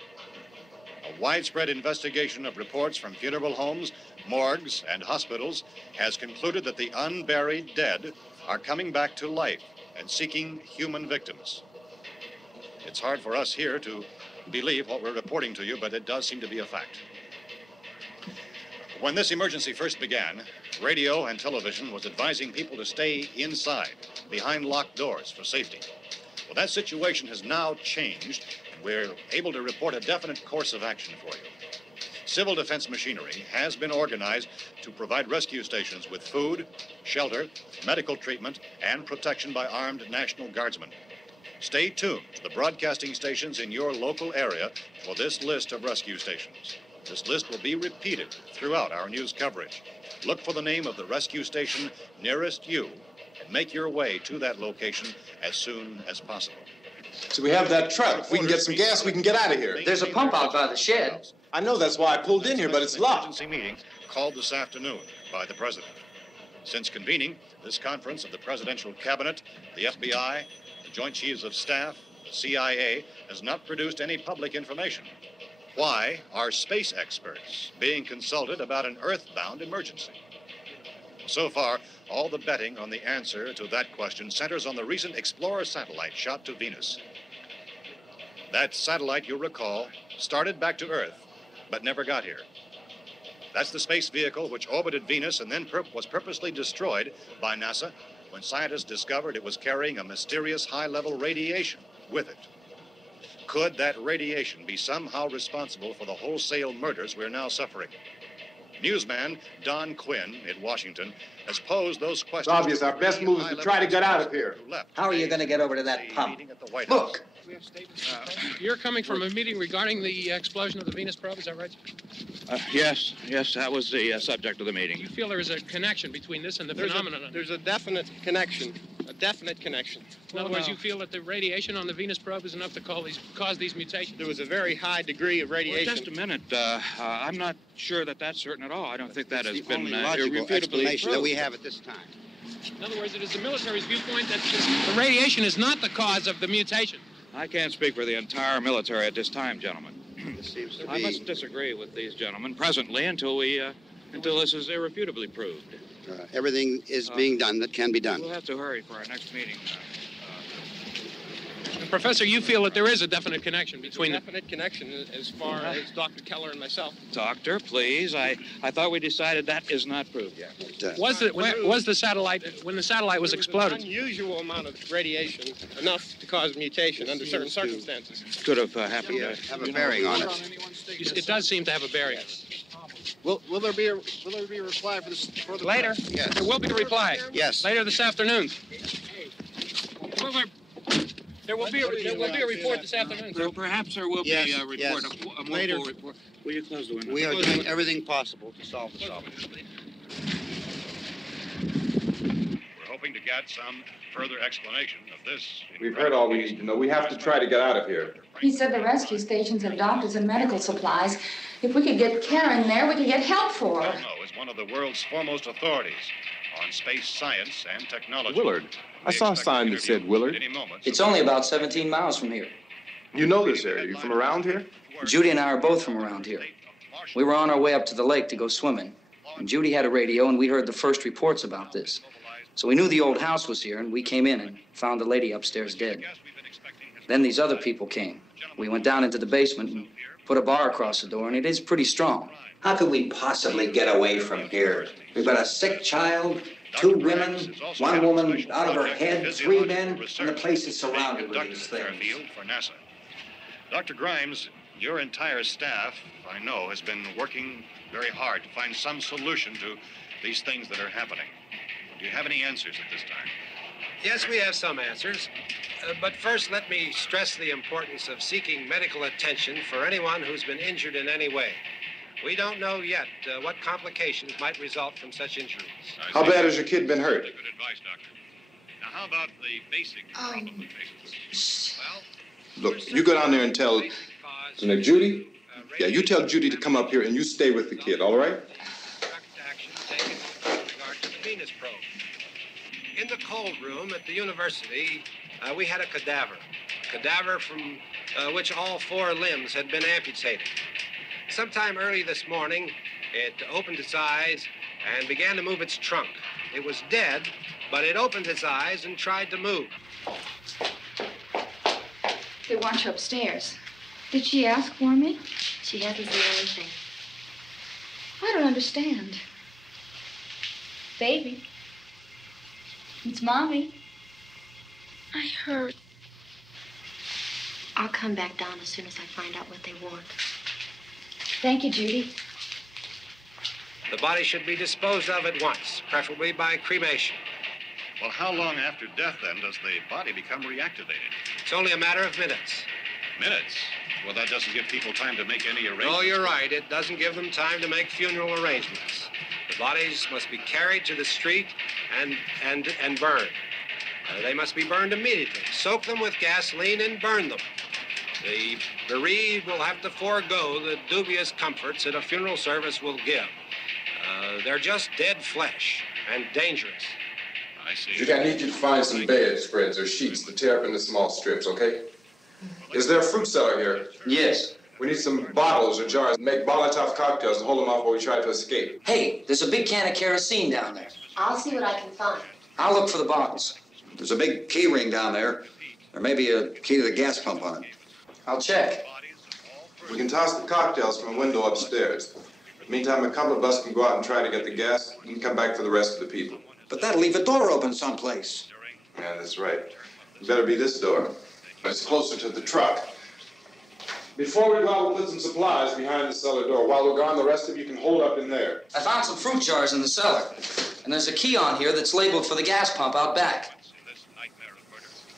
A widespread investigation of reports from funeral homes, morgues, and hospitals has concluded that the unburied dead are coming back to life and seeking human victims. It's hard for us here to believe what we're reporting to you, but it does seem to be a fact. When this emergency first began, radio and television was advising people to stay inside, behind locked doors for safety. Well, that situation has now changed. We're able to report a definite course of action for you. Civil defense machinery has been organized to provide rescue stations with food, shelter, medical treatment, and protection by armed National Guardsmen. Stay tuned to the broadcasting stations in your local area for this list of rescue stations. This list will be repeated throughout our news coverage. Look for the name of the rescue station nearest you and make your way to that location as soon as possible. So we have that truck. If we can get some gas, we can get out of here. There's a pump out by the shed. I know, that's why I pulled in here, but it's locked. Emergency meeting called this afternoon by the president. Since convening this conference of the presidential cabinet, the FBI, the Joint Chiefs of Staff, the CIA has not produced any public information. Why are space experts being consulted about an earthbound emergency? So far, all the betting on the answer to that question centers on the recent Explorer satellite shot to Venus. That satellite, you'll recall, started back to Earth, but never got here. That's the space vehicle which orbited Venus and then was purposely destroyed by NASA when scientists discovered it was carrying a mysterious high-level radiation with it. Could that radiation be somehow responsible for the wholesale murders we're now suffering? Newsman Don Quinn in Washington has posed those questions. It's obvious our best move is to try to get out of here. How are you going to get over to that pump? Look! You're coming from a meeting regarding the explosion of the Venus probe, is that right? Yes, that was the subject of the meeting. You feel there is a connection between this and the phenomenon? There's a definite connection. In other words, you feel that the radiation on the Venus probe is enough to cause these mutations? There was a very high degree of radiation. Well, just a minute. I'm not sure that that's certain at all. I don't think that has been logical irrefutably explanation that proved. we have at this time. In other words, it is the military's viewpoint that the radiation is not the cause of the mutation. I can't speak for the entire military at this time, gentlemen. This seems to I be... must disagree with these gentlemen presently until this is irrefutably proved. everything is being done that can be done. We'll have to hurry for our next meeting. Professor, you feel that there is a definite connection between a definite connection as far as Dr. Keller and myself. Doctor, please. I thought we decided that is not proved yet. Was the satellite, when the satellite was exploded? An unusual amount of radiation, enough to cause mutation under certain circumstances. Could have happened. Have a bearing on it. It does seem to have a bearing. Will there be a reply for this further? Later? Yes. There will be a reply. Yes. Later this afternoon. There will be a report this afternoon. Perhaps there will be a report, a more full report. Will you close the window? We are doing everything possible to solve the problem. We're hoping to get some further explanation of this. We've heard all we need to know. We have to try to get out of here. He said the rescue stations have doctors and medical supplies. If we could get Karen there, we could get help for her. Romero is one of the world's foremost authorities on space science and technology. Willard. I saw a sign that said Willard. It's only about 17 miles from here. You know this area. You from around here? Judy and I are both from around here. We were on our way up to the lake to go swimming, and Judy had a radio, and we heard the first reports about this. So we knew the old house was here, and we came in and found the lady upstairs dead. Then these other people came. We went down into the basement and put a bar across the door, and it is pretty strong. How could we possibly get away from here? We've got a sick child, 2 women, 1 woman out of her head, 3 men, and the place is surrounded with these things. For NASA. Dr. Grimes, your entire staff, I know, has been working very hard to find some solution to these things that are happening. Do you have any answers at this time? Yes, we have some answers. But first, let me stress the importance of seeking medical attention for anyone who's been injured in any way. We don't know yet what complications might result from such injuries. How bad has your kid been hurt? Good advice, Doctor. Now, how about the basic problem of patients? Well, Look, you go down there and tell... Judy? Yeah, you tell Judy to come up here and you stay with the kid, all right? Action taken with regard to the Venus probe. In the cold room at the university, we had a cadaver from which all 4 limbs had been amputated. Sometime early this morning, it opened its eyes and began to move its trunk. It was dead, but it opened its eyes and tried to move. They want you upstairs. Did she ask for me? She hasn't seen anything. I don't understand. Baby. It's Mommy. I heard. I'll come back down as soon as I find out what they want. Thank you, Judy. The body should be disposed of at once, preferably by cremation. Well, how long after death, then, does the body become reactivated? It's only a matter of minutes. Minutes? Well, that doesn't give people time to make any arrangements. No, you're right. It doesn't give them time to make funeral arrangements. The bodies must be carried to the street and burned. They must be burned immediately. Soak them with gasoline and burn them. The bereaved will have to forego the dubious comforts that a funeral service will give. They're just dead flesh and dangerous. I see. Judy, I need you to find some bedspreads or sheets to tear up into small strips, okay? Is there a fruit cellar here? Yes. We need some bottles or jars to make Molotov cocktails and hold them off while we try to escape. Hey, there's a big can of kerosene down there. I'll see what I can find. I'll look for the bottles. There's a big key ring down there. There may be a key to the gas pump on it. I'll check. We can toss the cocktails from a window upstairs. Meantime, a couple of us can go out and try to get the gas and come back for the rest of the people. But that'll leave a door open someplace. Yeah, that's right. It better be this door. It's closer to the truck. Before we go out, we'll put some supplies behind the cellar door. While we're gone, the rest of you can hold up in there. I found some fruit jars in the cellar. And there's a key on here that's labeled for the gas pump out back.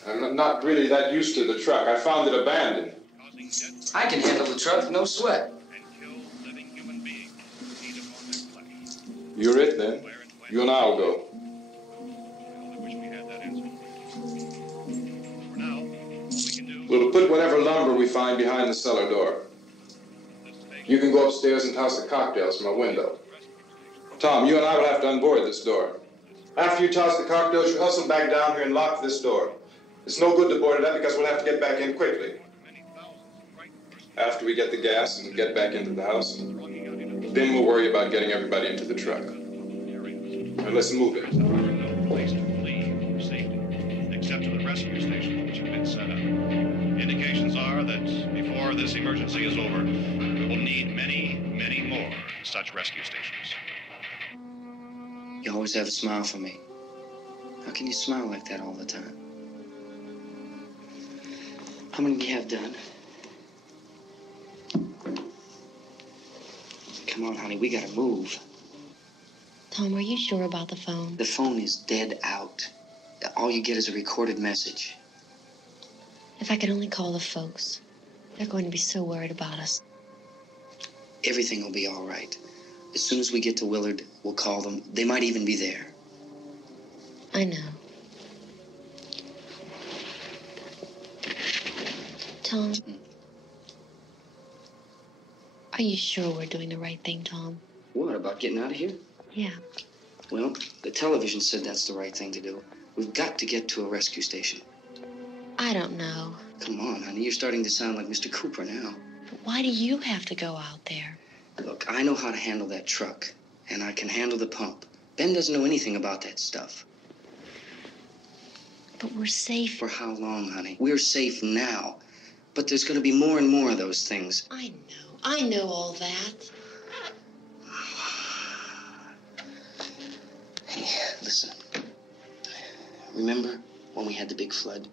I'm not really that used to the truck. I found it abandoned. I can handle the truck, no sweat. You're it, then. You and I'll go. We'll put whatever lumber we find behind the cellar door. You can go upstairs and toss the cocktails from a window. Tom, you and I will have to unboard this door. After you toss the cocktails, you hustle back down here and lock this door. It's no good to board it up because we'll have to get back in quickly. After we get the gas and get back into the house, then we'll worry about getting everybody into the truck. Now let's move it. No place to flee for safety, except to the rescue station which have been set up. Indications are that before this emergency is over, we will need many, many more such rescue stations. You always have a smile for me. How can you smile like that all the time? How many do you have done? Come on, honey, we gotta move. Tom, are you sure about the phone? The phone is dead out. All you get is a recorded message. If I could only call the folks. They're going to be so worried about us. Everything will be all right. As soon as we get to Willard, we'll call them. They might even be there. I know. Tom, are you sure we're doing the right thing, Tom? What, about getting out of here? Yeah. Well, the television said that's the right thing to do. We've got to get to a rescue station. I don't know. Come on, honey. You're starting to sound like Mr. Cooper now. But why do you have to go out there? Look, I know how to handle that truck, and I can handle the pump. Ben doesn't know anything about that stuff. But we're safe. For how long, honey? We're safe now. But there's going to be more and more of those things. I know all that. Hey, listen. Remember when we had the big flood?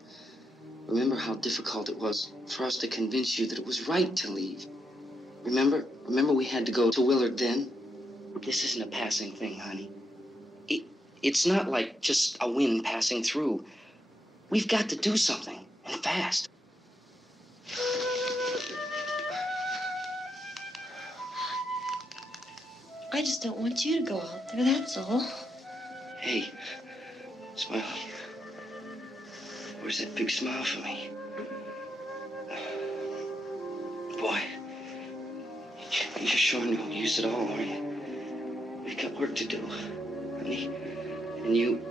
Remember how difficult it was for us to convince you that it was right to leave? Remember we had to go to Willard then? This isn't a passing thing, honey. It's not like just a wind passing through. We've got to do something, and fast. I just don't want you to go out there, that's all. Hey, smile. Where's that big smile for me? Boy, you're sure no use at all, are you? We've got work to do, honey. And you...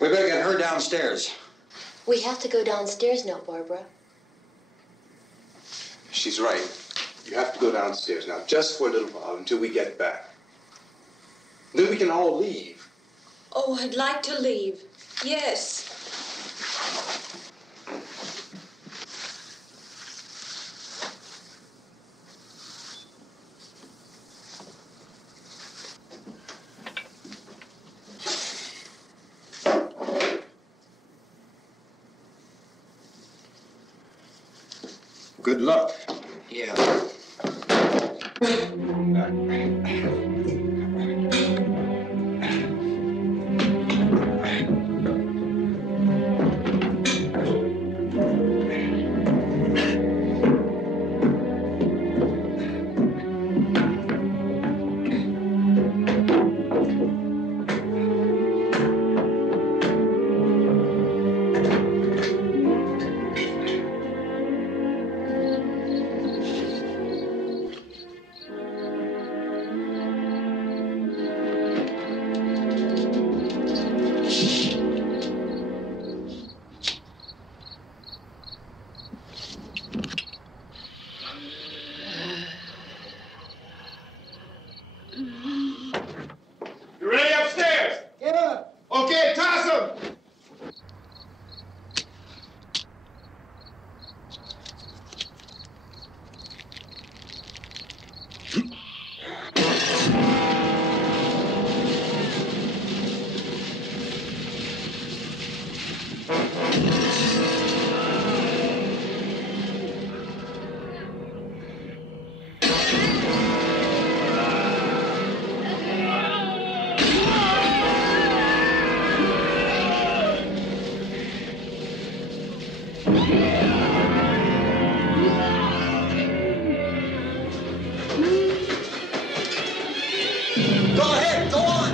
We better get her downstairs. We have to go downstairs now, Barbara. She's right. You have to go downstairs now, just for a little while, until we get back. Then we can all leave. Oh, I'd like to leave. Yes. Good luck. Yeah. You ready upstairs? Yeah. Okay, toss them. Go ahead, go on.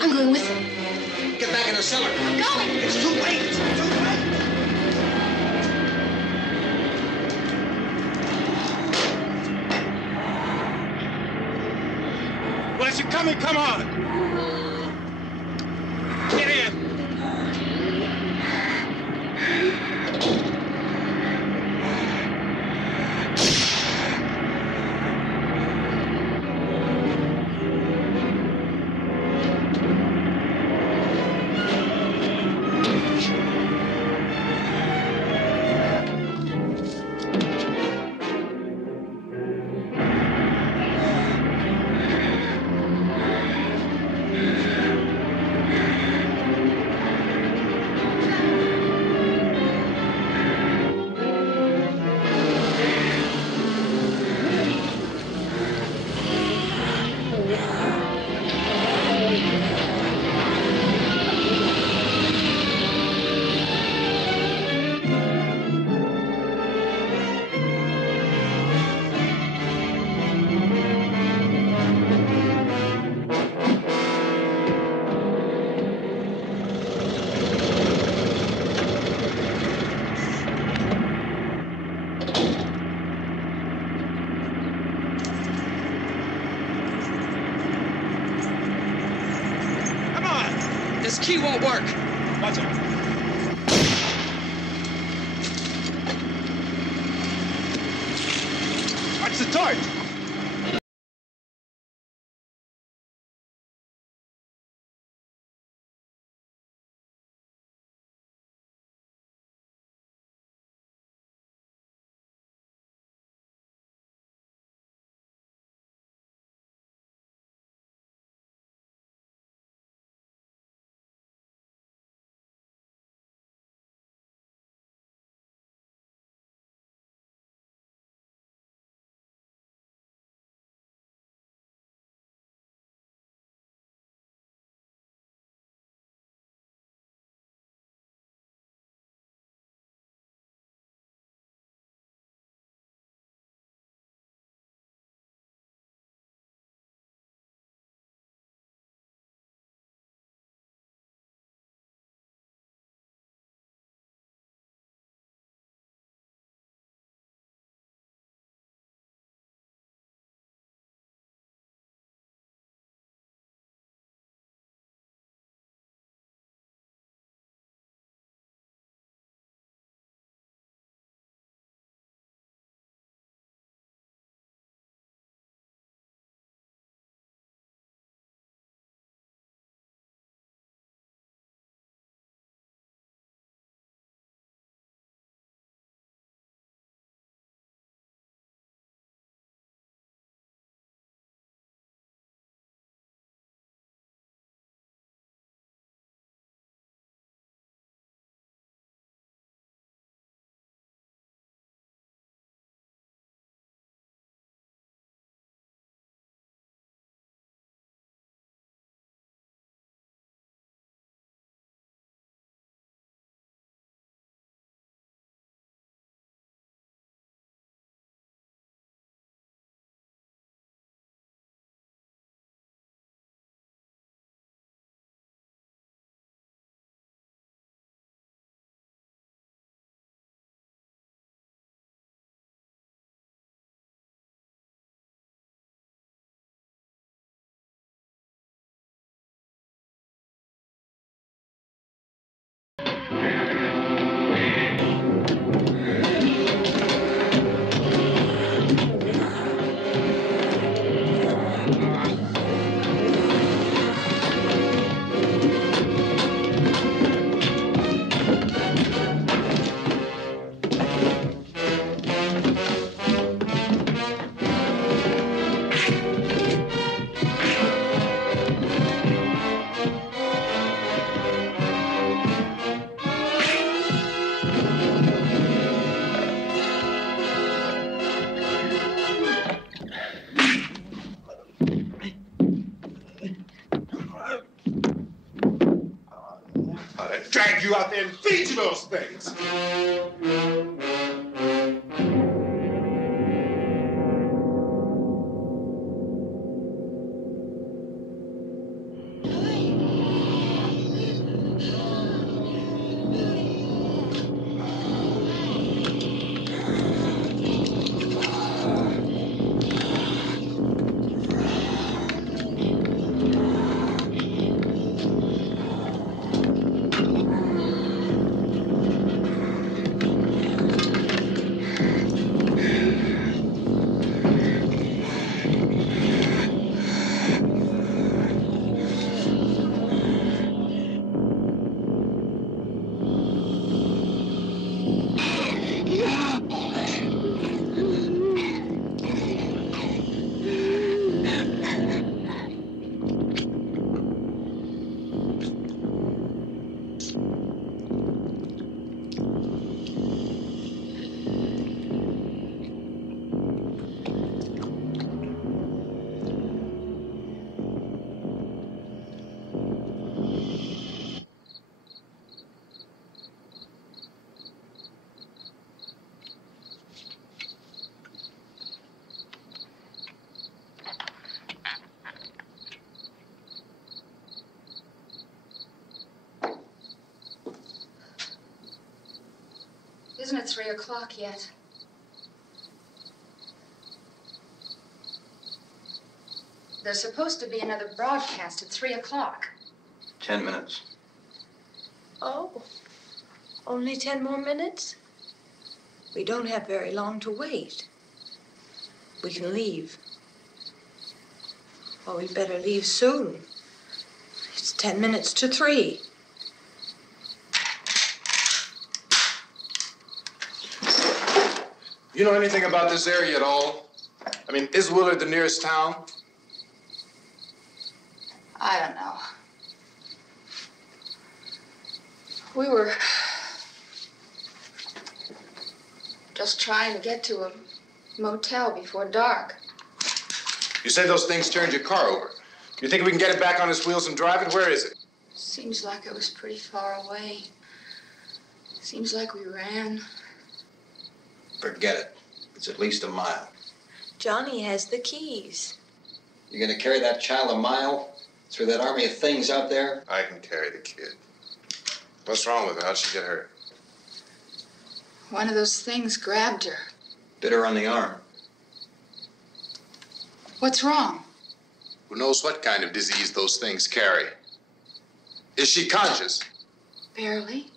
I'm going with him. Get back in the cellar. I'm going. It's too late. It's too late. Unless you're coming, come on. Get in. This key won't work. Watch it. Watch the torch. Drag you out there and feed you those things. Isn't it 3 o'clock yet? There's supposed to be another broadcast at 3 o'clock. 10 minutes. Oh, only 10 more minutes? We don't have very long to wait. We can leave. Well, we'd better leave soon. It's 10 minutes to 3. You know anything about this area at all? I mean, is Willard the nearest town? I don't know. We were just trying to get to a motel before dark. You said those things turned your car over. You think we can get it back on its wheels and drive it? Where is it? Seems like it was pretty far away. Seems like we ran. Forget it. It's at least a mile. Johnny has the keys. You're gonna carry that child a mile through that army of things out there? I can carry the kid. What's wrong with her? How'd she get hurt? One of those things grabbed her. Bit her on the arm. What's wrong? Who knows what kind of disease those things carry? Is she conscious? Barely.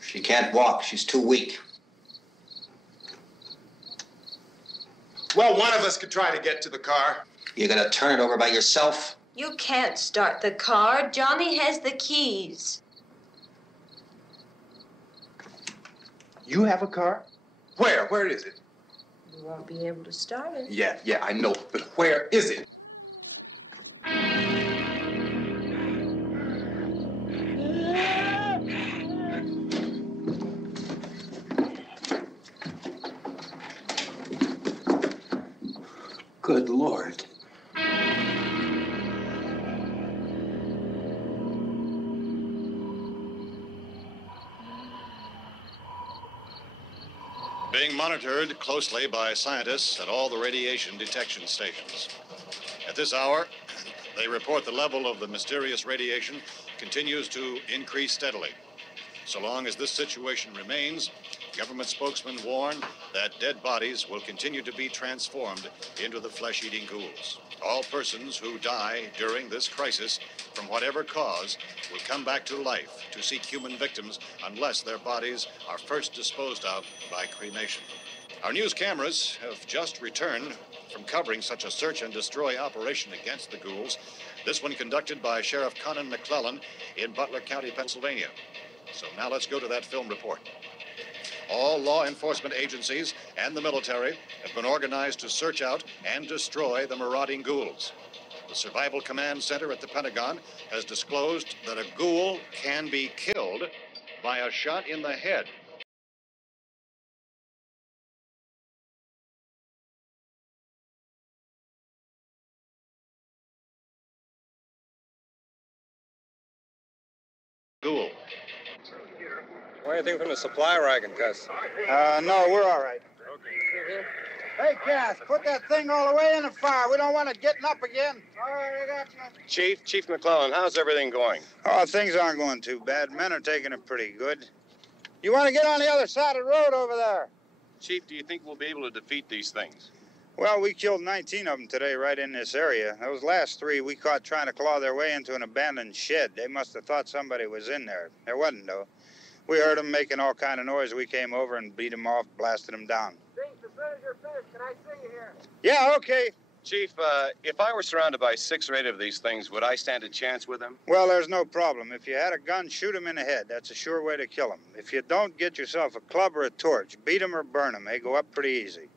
She can't walk. She's too weak. Well, one of us could try to get to the car. You gonna turn it over by yourself? You can't start the car. Johnny has the keys. You have a car? Where? Where is it? You won't be able to start it. Yeah, I know. But where is it? Good Lord. Being monitored closely by scientists at all the radiation detection stations. At this hour, they report the level of the mysterious radiation continues to increase steadily. So long as this situation remains, government spokesmen warn that dead bodies will continue to be transformed into the flesh-eating ghouls. All persons who die during this crisis, from whatever cause, will come back to life to seek human victims unless their bodies are first disposed of by cremation. Our news cameras have just returned from covering such a search and destroy operation against the ghouls, this one conducted by Sheriff Conan McClellan in Butler County, Pennsylvania. So now let's go to that film report. All law enforcement agencies and the military have been organized to search out and destroy the marauding ghouls. The Survival Command Center at the Pentagon has disclosed that a ghoul can be killed by a shot in the head. Ghoul. What do you think from the supply wagon, Gus? No, we're all right. Hey, Cass, put that thing all the way in the fire. We don't want it getting up again. All right, I got you. Chief McClellan, how's everything going? Oh, things aren't going too bad. Men are taking it pretty good. You want to get on the other side of the road over there? Chief, do you think we'll be able to defeat these things? Well, we killed 19 of them today right in this area. Those last 3 we caught trying to claw their way into an abandoned shed. They must have thought somebody was in there. There wasn't, though. We heard them making all kind of noise. We came over and beat them off, blasted them down. As soon as you're finished, can I see you here? Yeah, okay. Chief, if I were surrounded by 6 or 8 of these things, would I stand a chance with them? Well, there's no problem. If you had a gun, shoot them in the head. That's a sure way to kill them. If you don't, get yourself a club or a torch. Beat them or burn them. They go up pretty easy.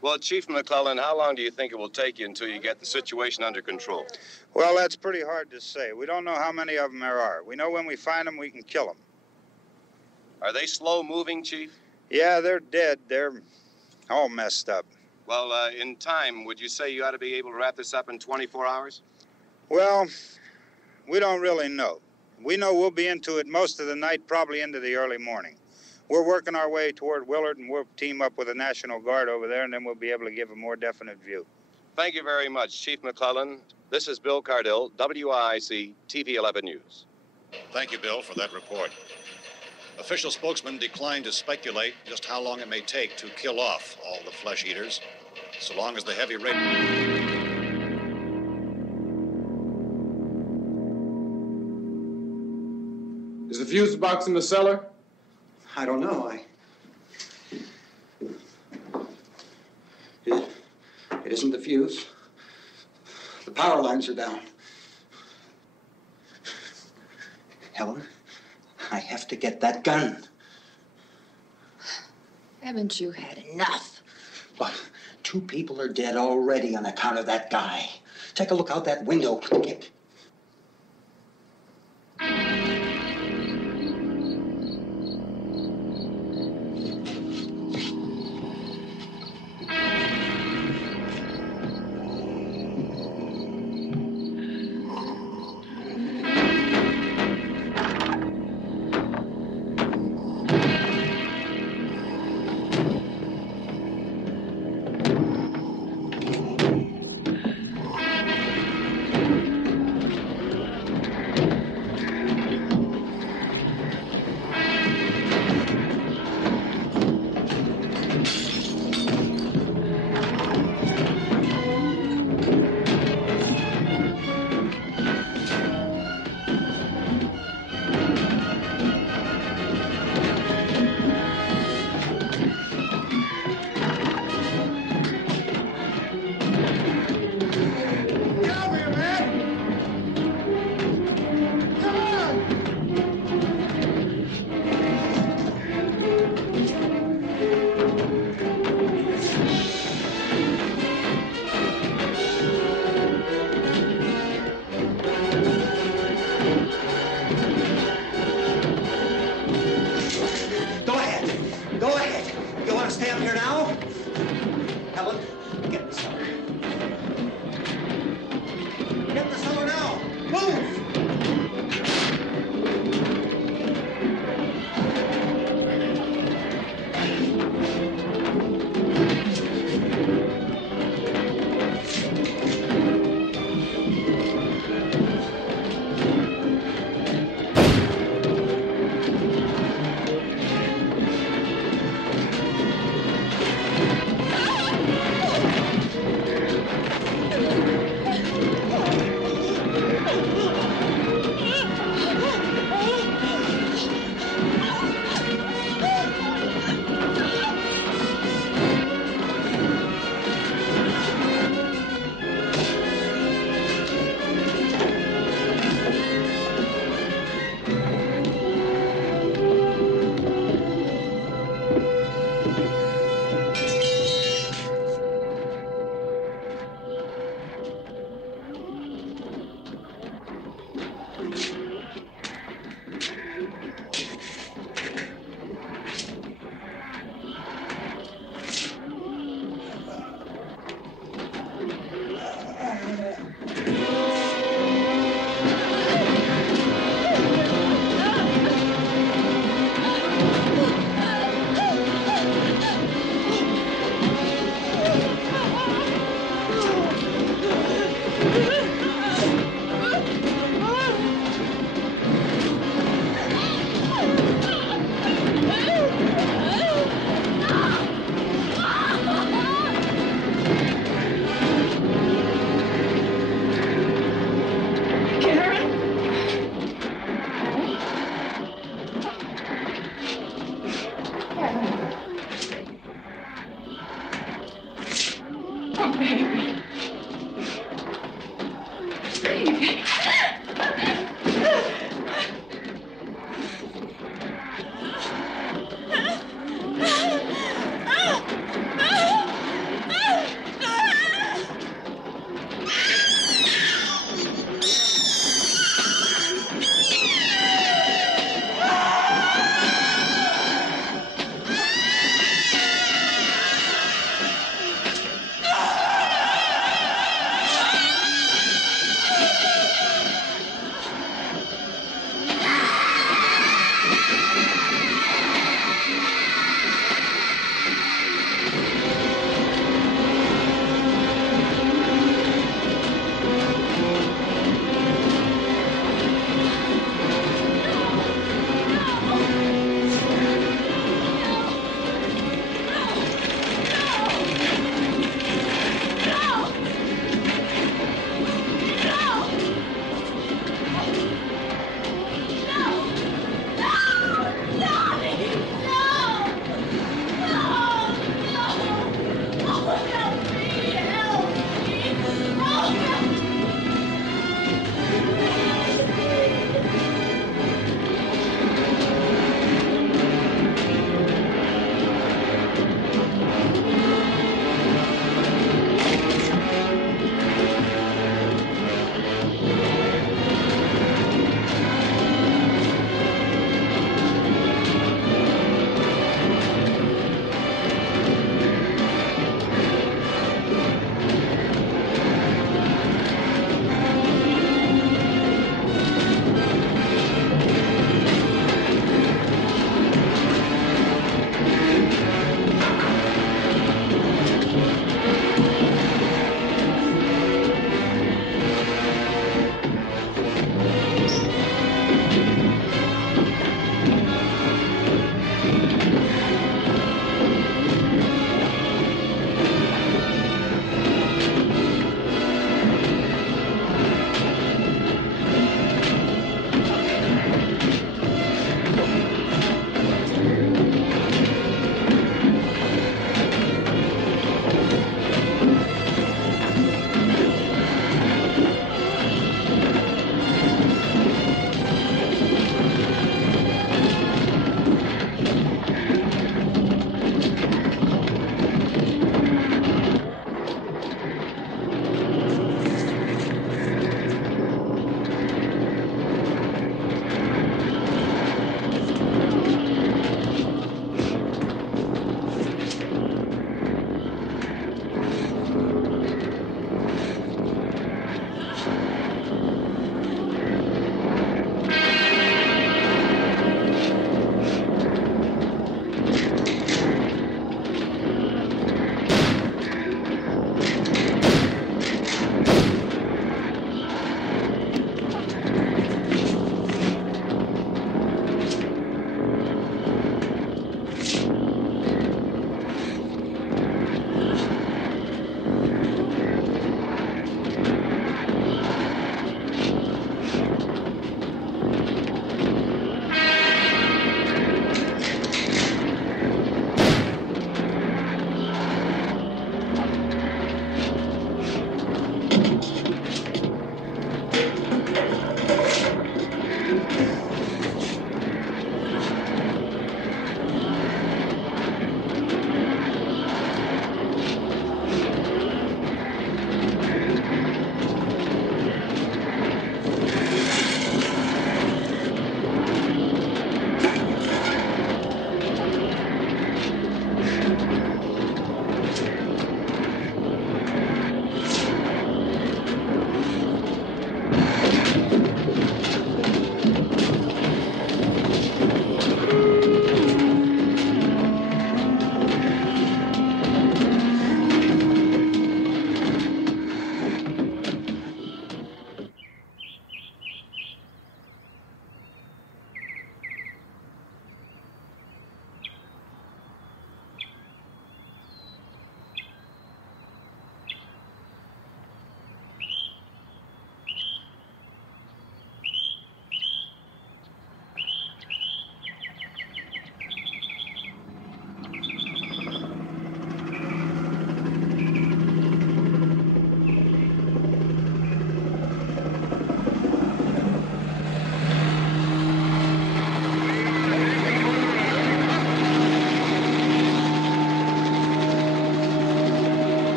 Well, Chief McClellan, how long do you think it will take you until you get the situation under control? Well, that's pretty hard to say. We don't know how many of them there are. We know when we find them, we can kill them. Are they slow-moving, Chief? Yeah, they're dead. They're all messed up. Well, in time, would you say you ought to be able to wrap this up in 24 hours? Well, we don't really know. We know we'll be into it most of the night, probably into the early morning. We're working our way toward Willard, and we'll team up with the National Guard over there, and then we'll be able to give a more definite view. Thank you very much, Chief McClellan. This is Bill Cardill, WIC TV 11 News. Thank you, Bill, for that report. Official spokesman declined to speculate just how long it may take to kill off all the flesh eaters, so long as the heavy rain. Is the fuse box in the cellar? I don't know. It isn't the fuse. The power lines are down. Helen, I have to get that gun. Haven't you had enough? But 2 people are dead already on account of that guy. Take a look out that window. Get... Go ahead. You want to stay up here now? Helen, get in the cellar. Get in the cellar now. Move!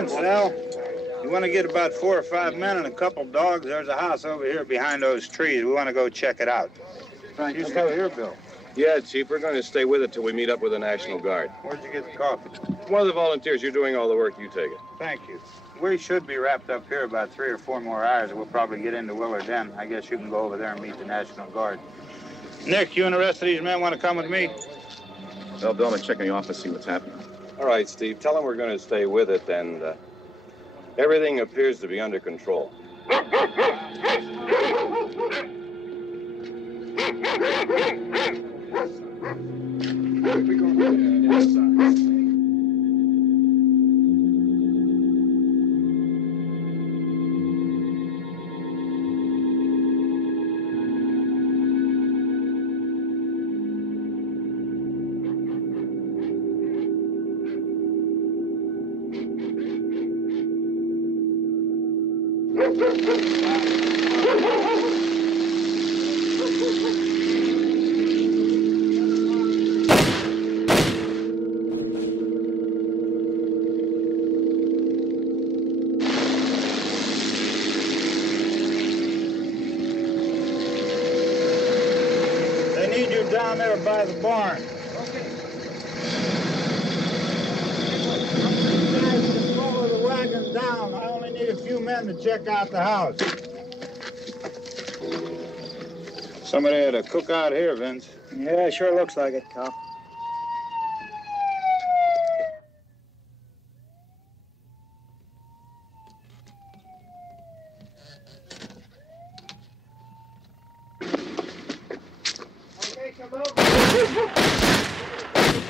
Vince, Al, you want to get about 4 or 5 men and a couple dogs? There's a house over here behind those trees. We want to go check it out. Right. You still here, Bill? Yeah, Chief, we're going to stay with it till we meet up with the National Guard. Where'd you get the coffee? One of the volunteers, you're doing all the work, you take it. Thank you. We should be wrapped up here about 3 or 4 more hours. We'll probably get into Willard then. I guess you can go over there and meet the National Guard. Nick, you and the rest of these men want to come with me? Well, Bill, I'm check in the office, see what's happening. All right, Steve, tell them we're going to stay with it, and everything appears to be under control. They need you down there by the barn. Follow the wagon down. I only need a few men to check out the house. Somebody had a cookout here, Vince. Yeah, it sure looks like it, Cop. Okay, come over. The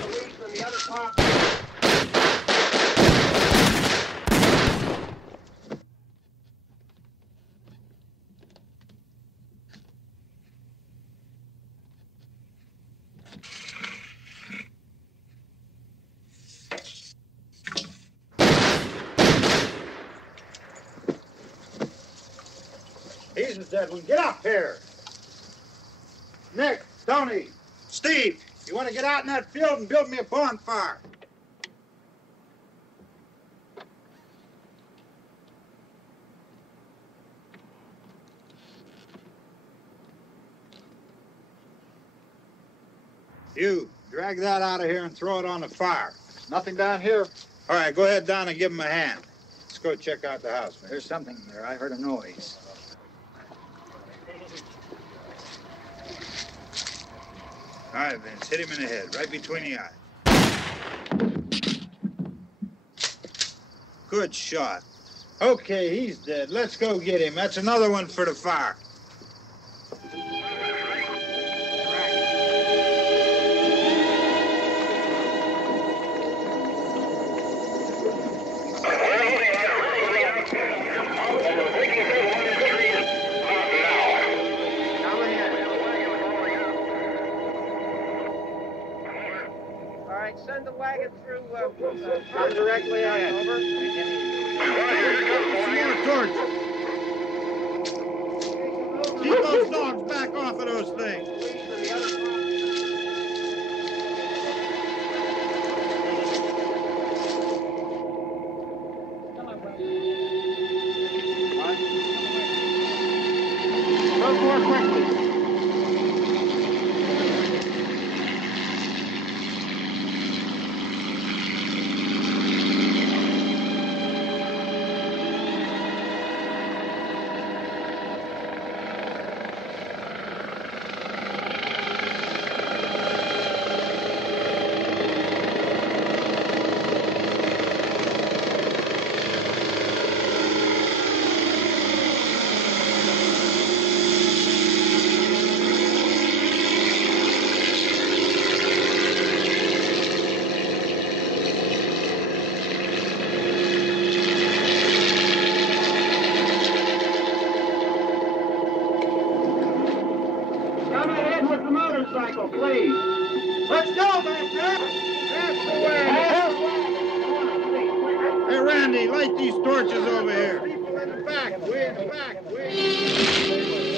police and the other cops. He's the dead one. Get up here. Nick, Tony, Steve, you want to get out in that field and build me a bonfire? You, drag that out of here and throw it on the fire. Nothing down here. All right, go ahead down and give him a hand. Let's go check out the house, man. There's something there. I heard a noise. All right, Vince, hit him in the head, right between the eyes. Good shot. Okay, he's dead. Let's go get him. That's another one for the fire. Send the wagon through, come directly ahead. Over. Some more torch. Keep those dogs back off of those things. Go more quickly. Come ahead with the motorcycle, please. Let's go back there. That's the way. Hey, Randy, light these torches over here. People in the back, way in the back, way.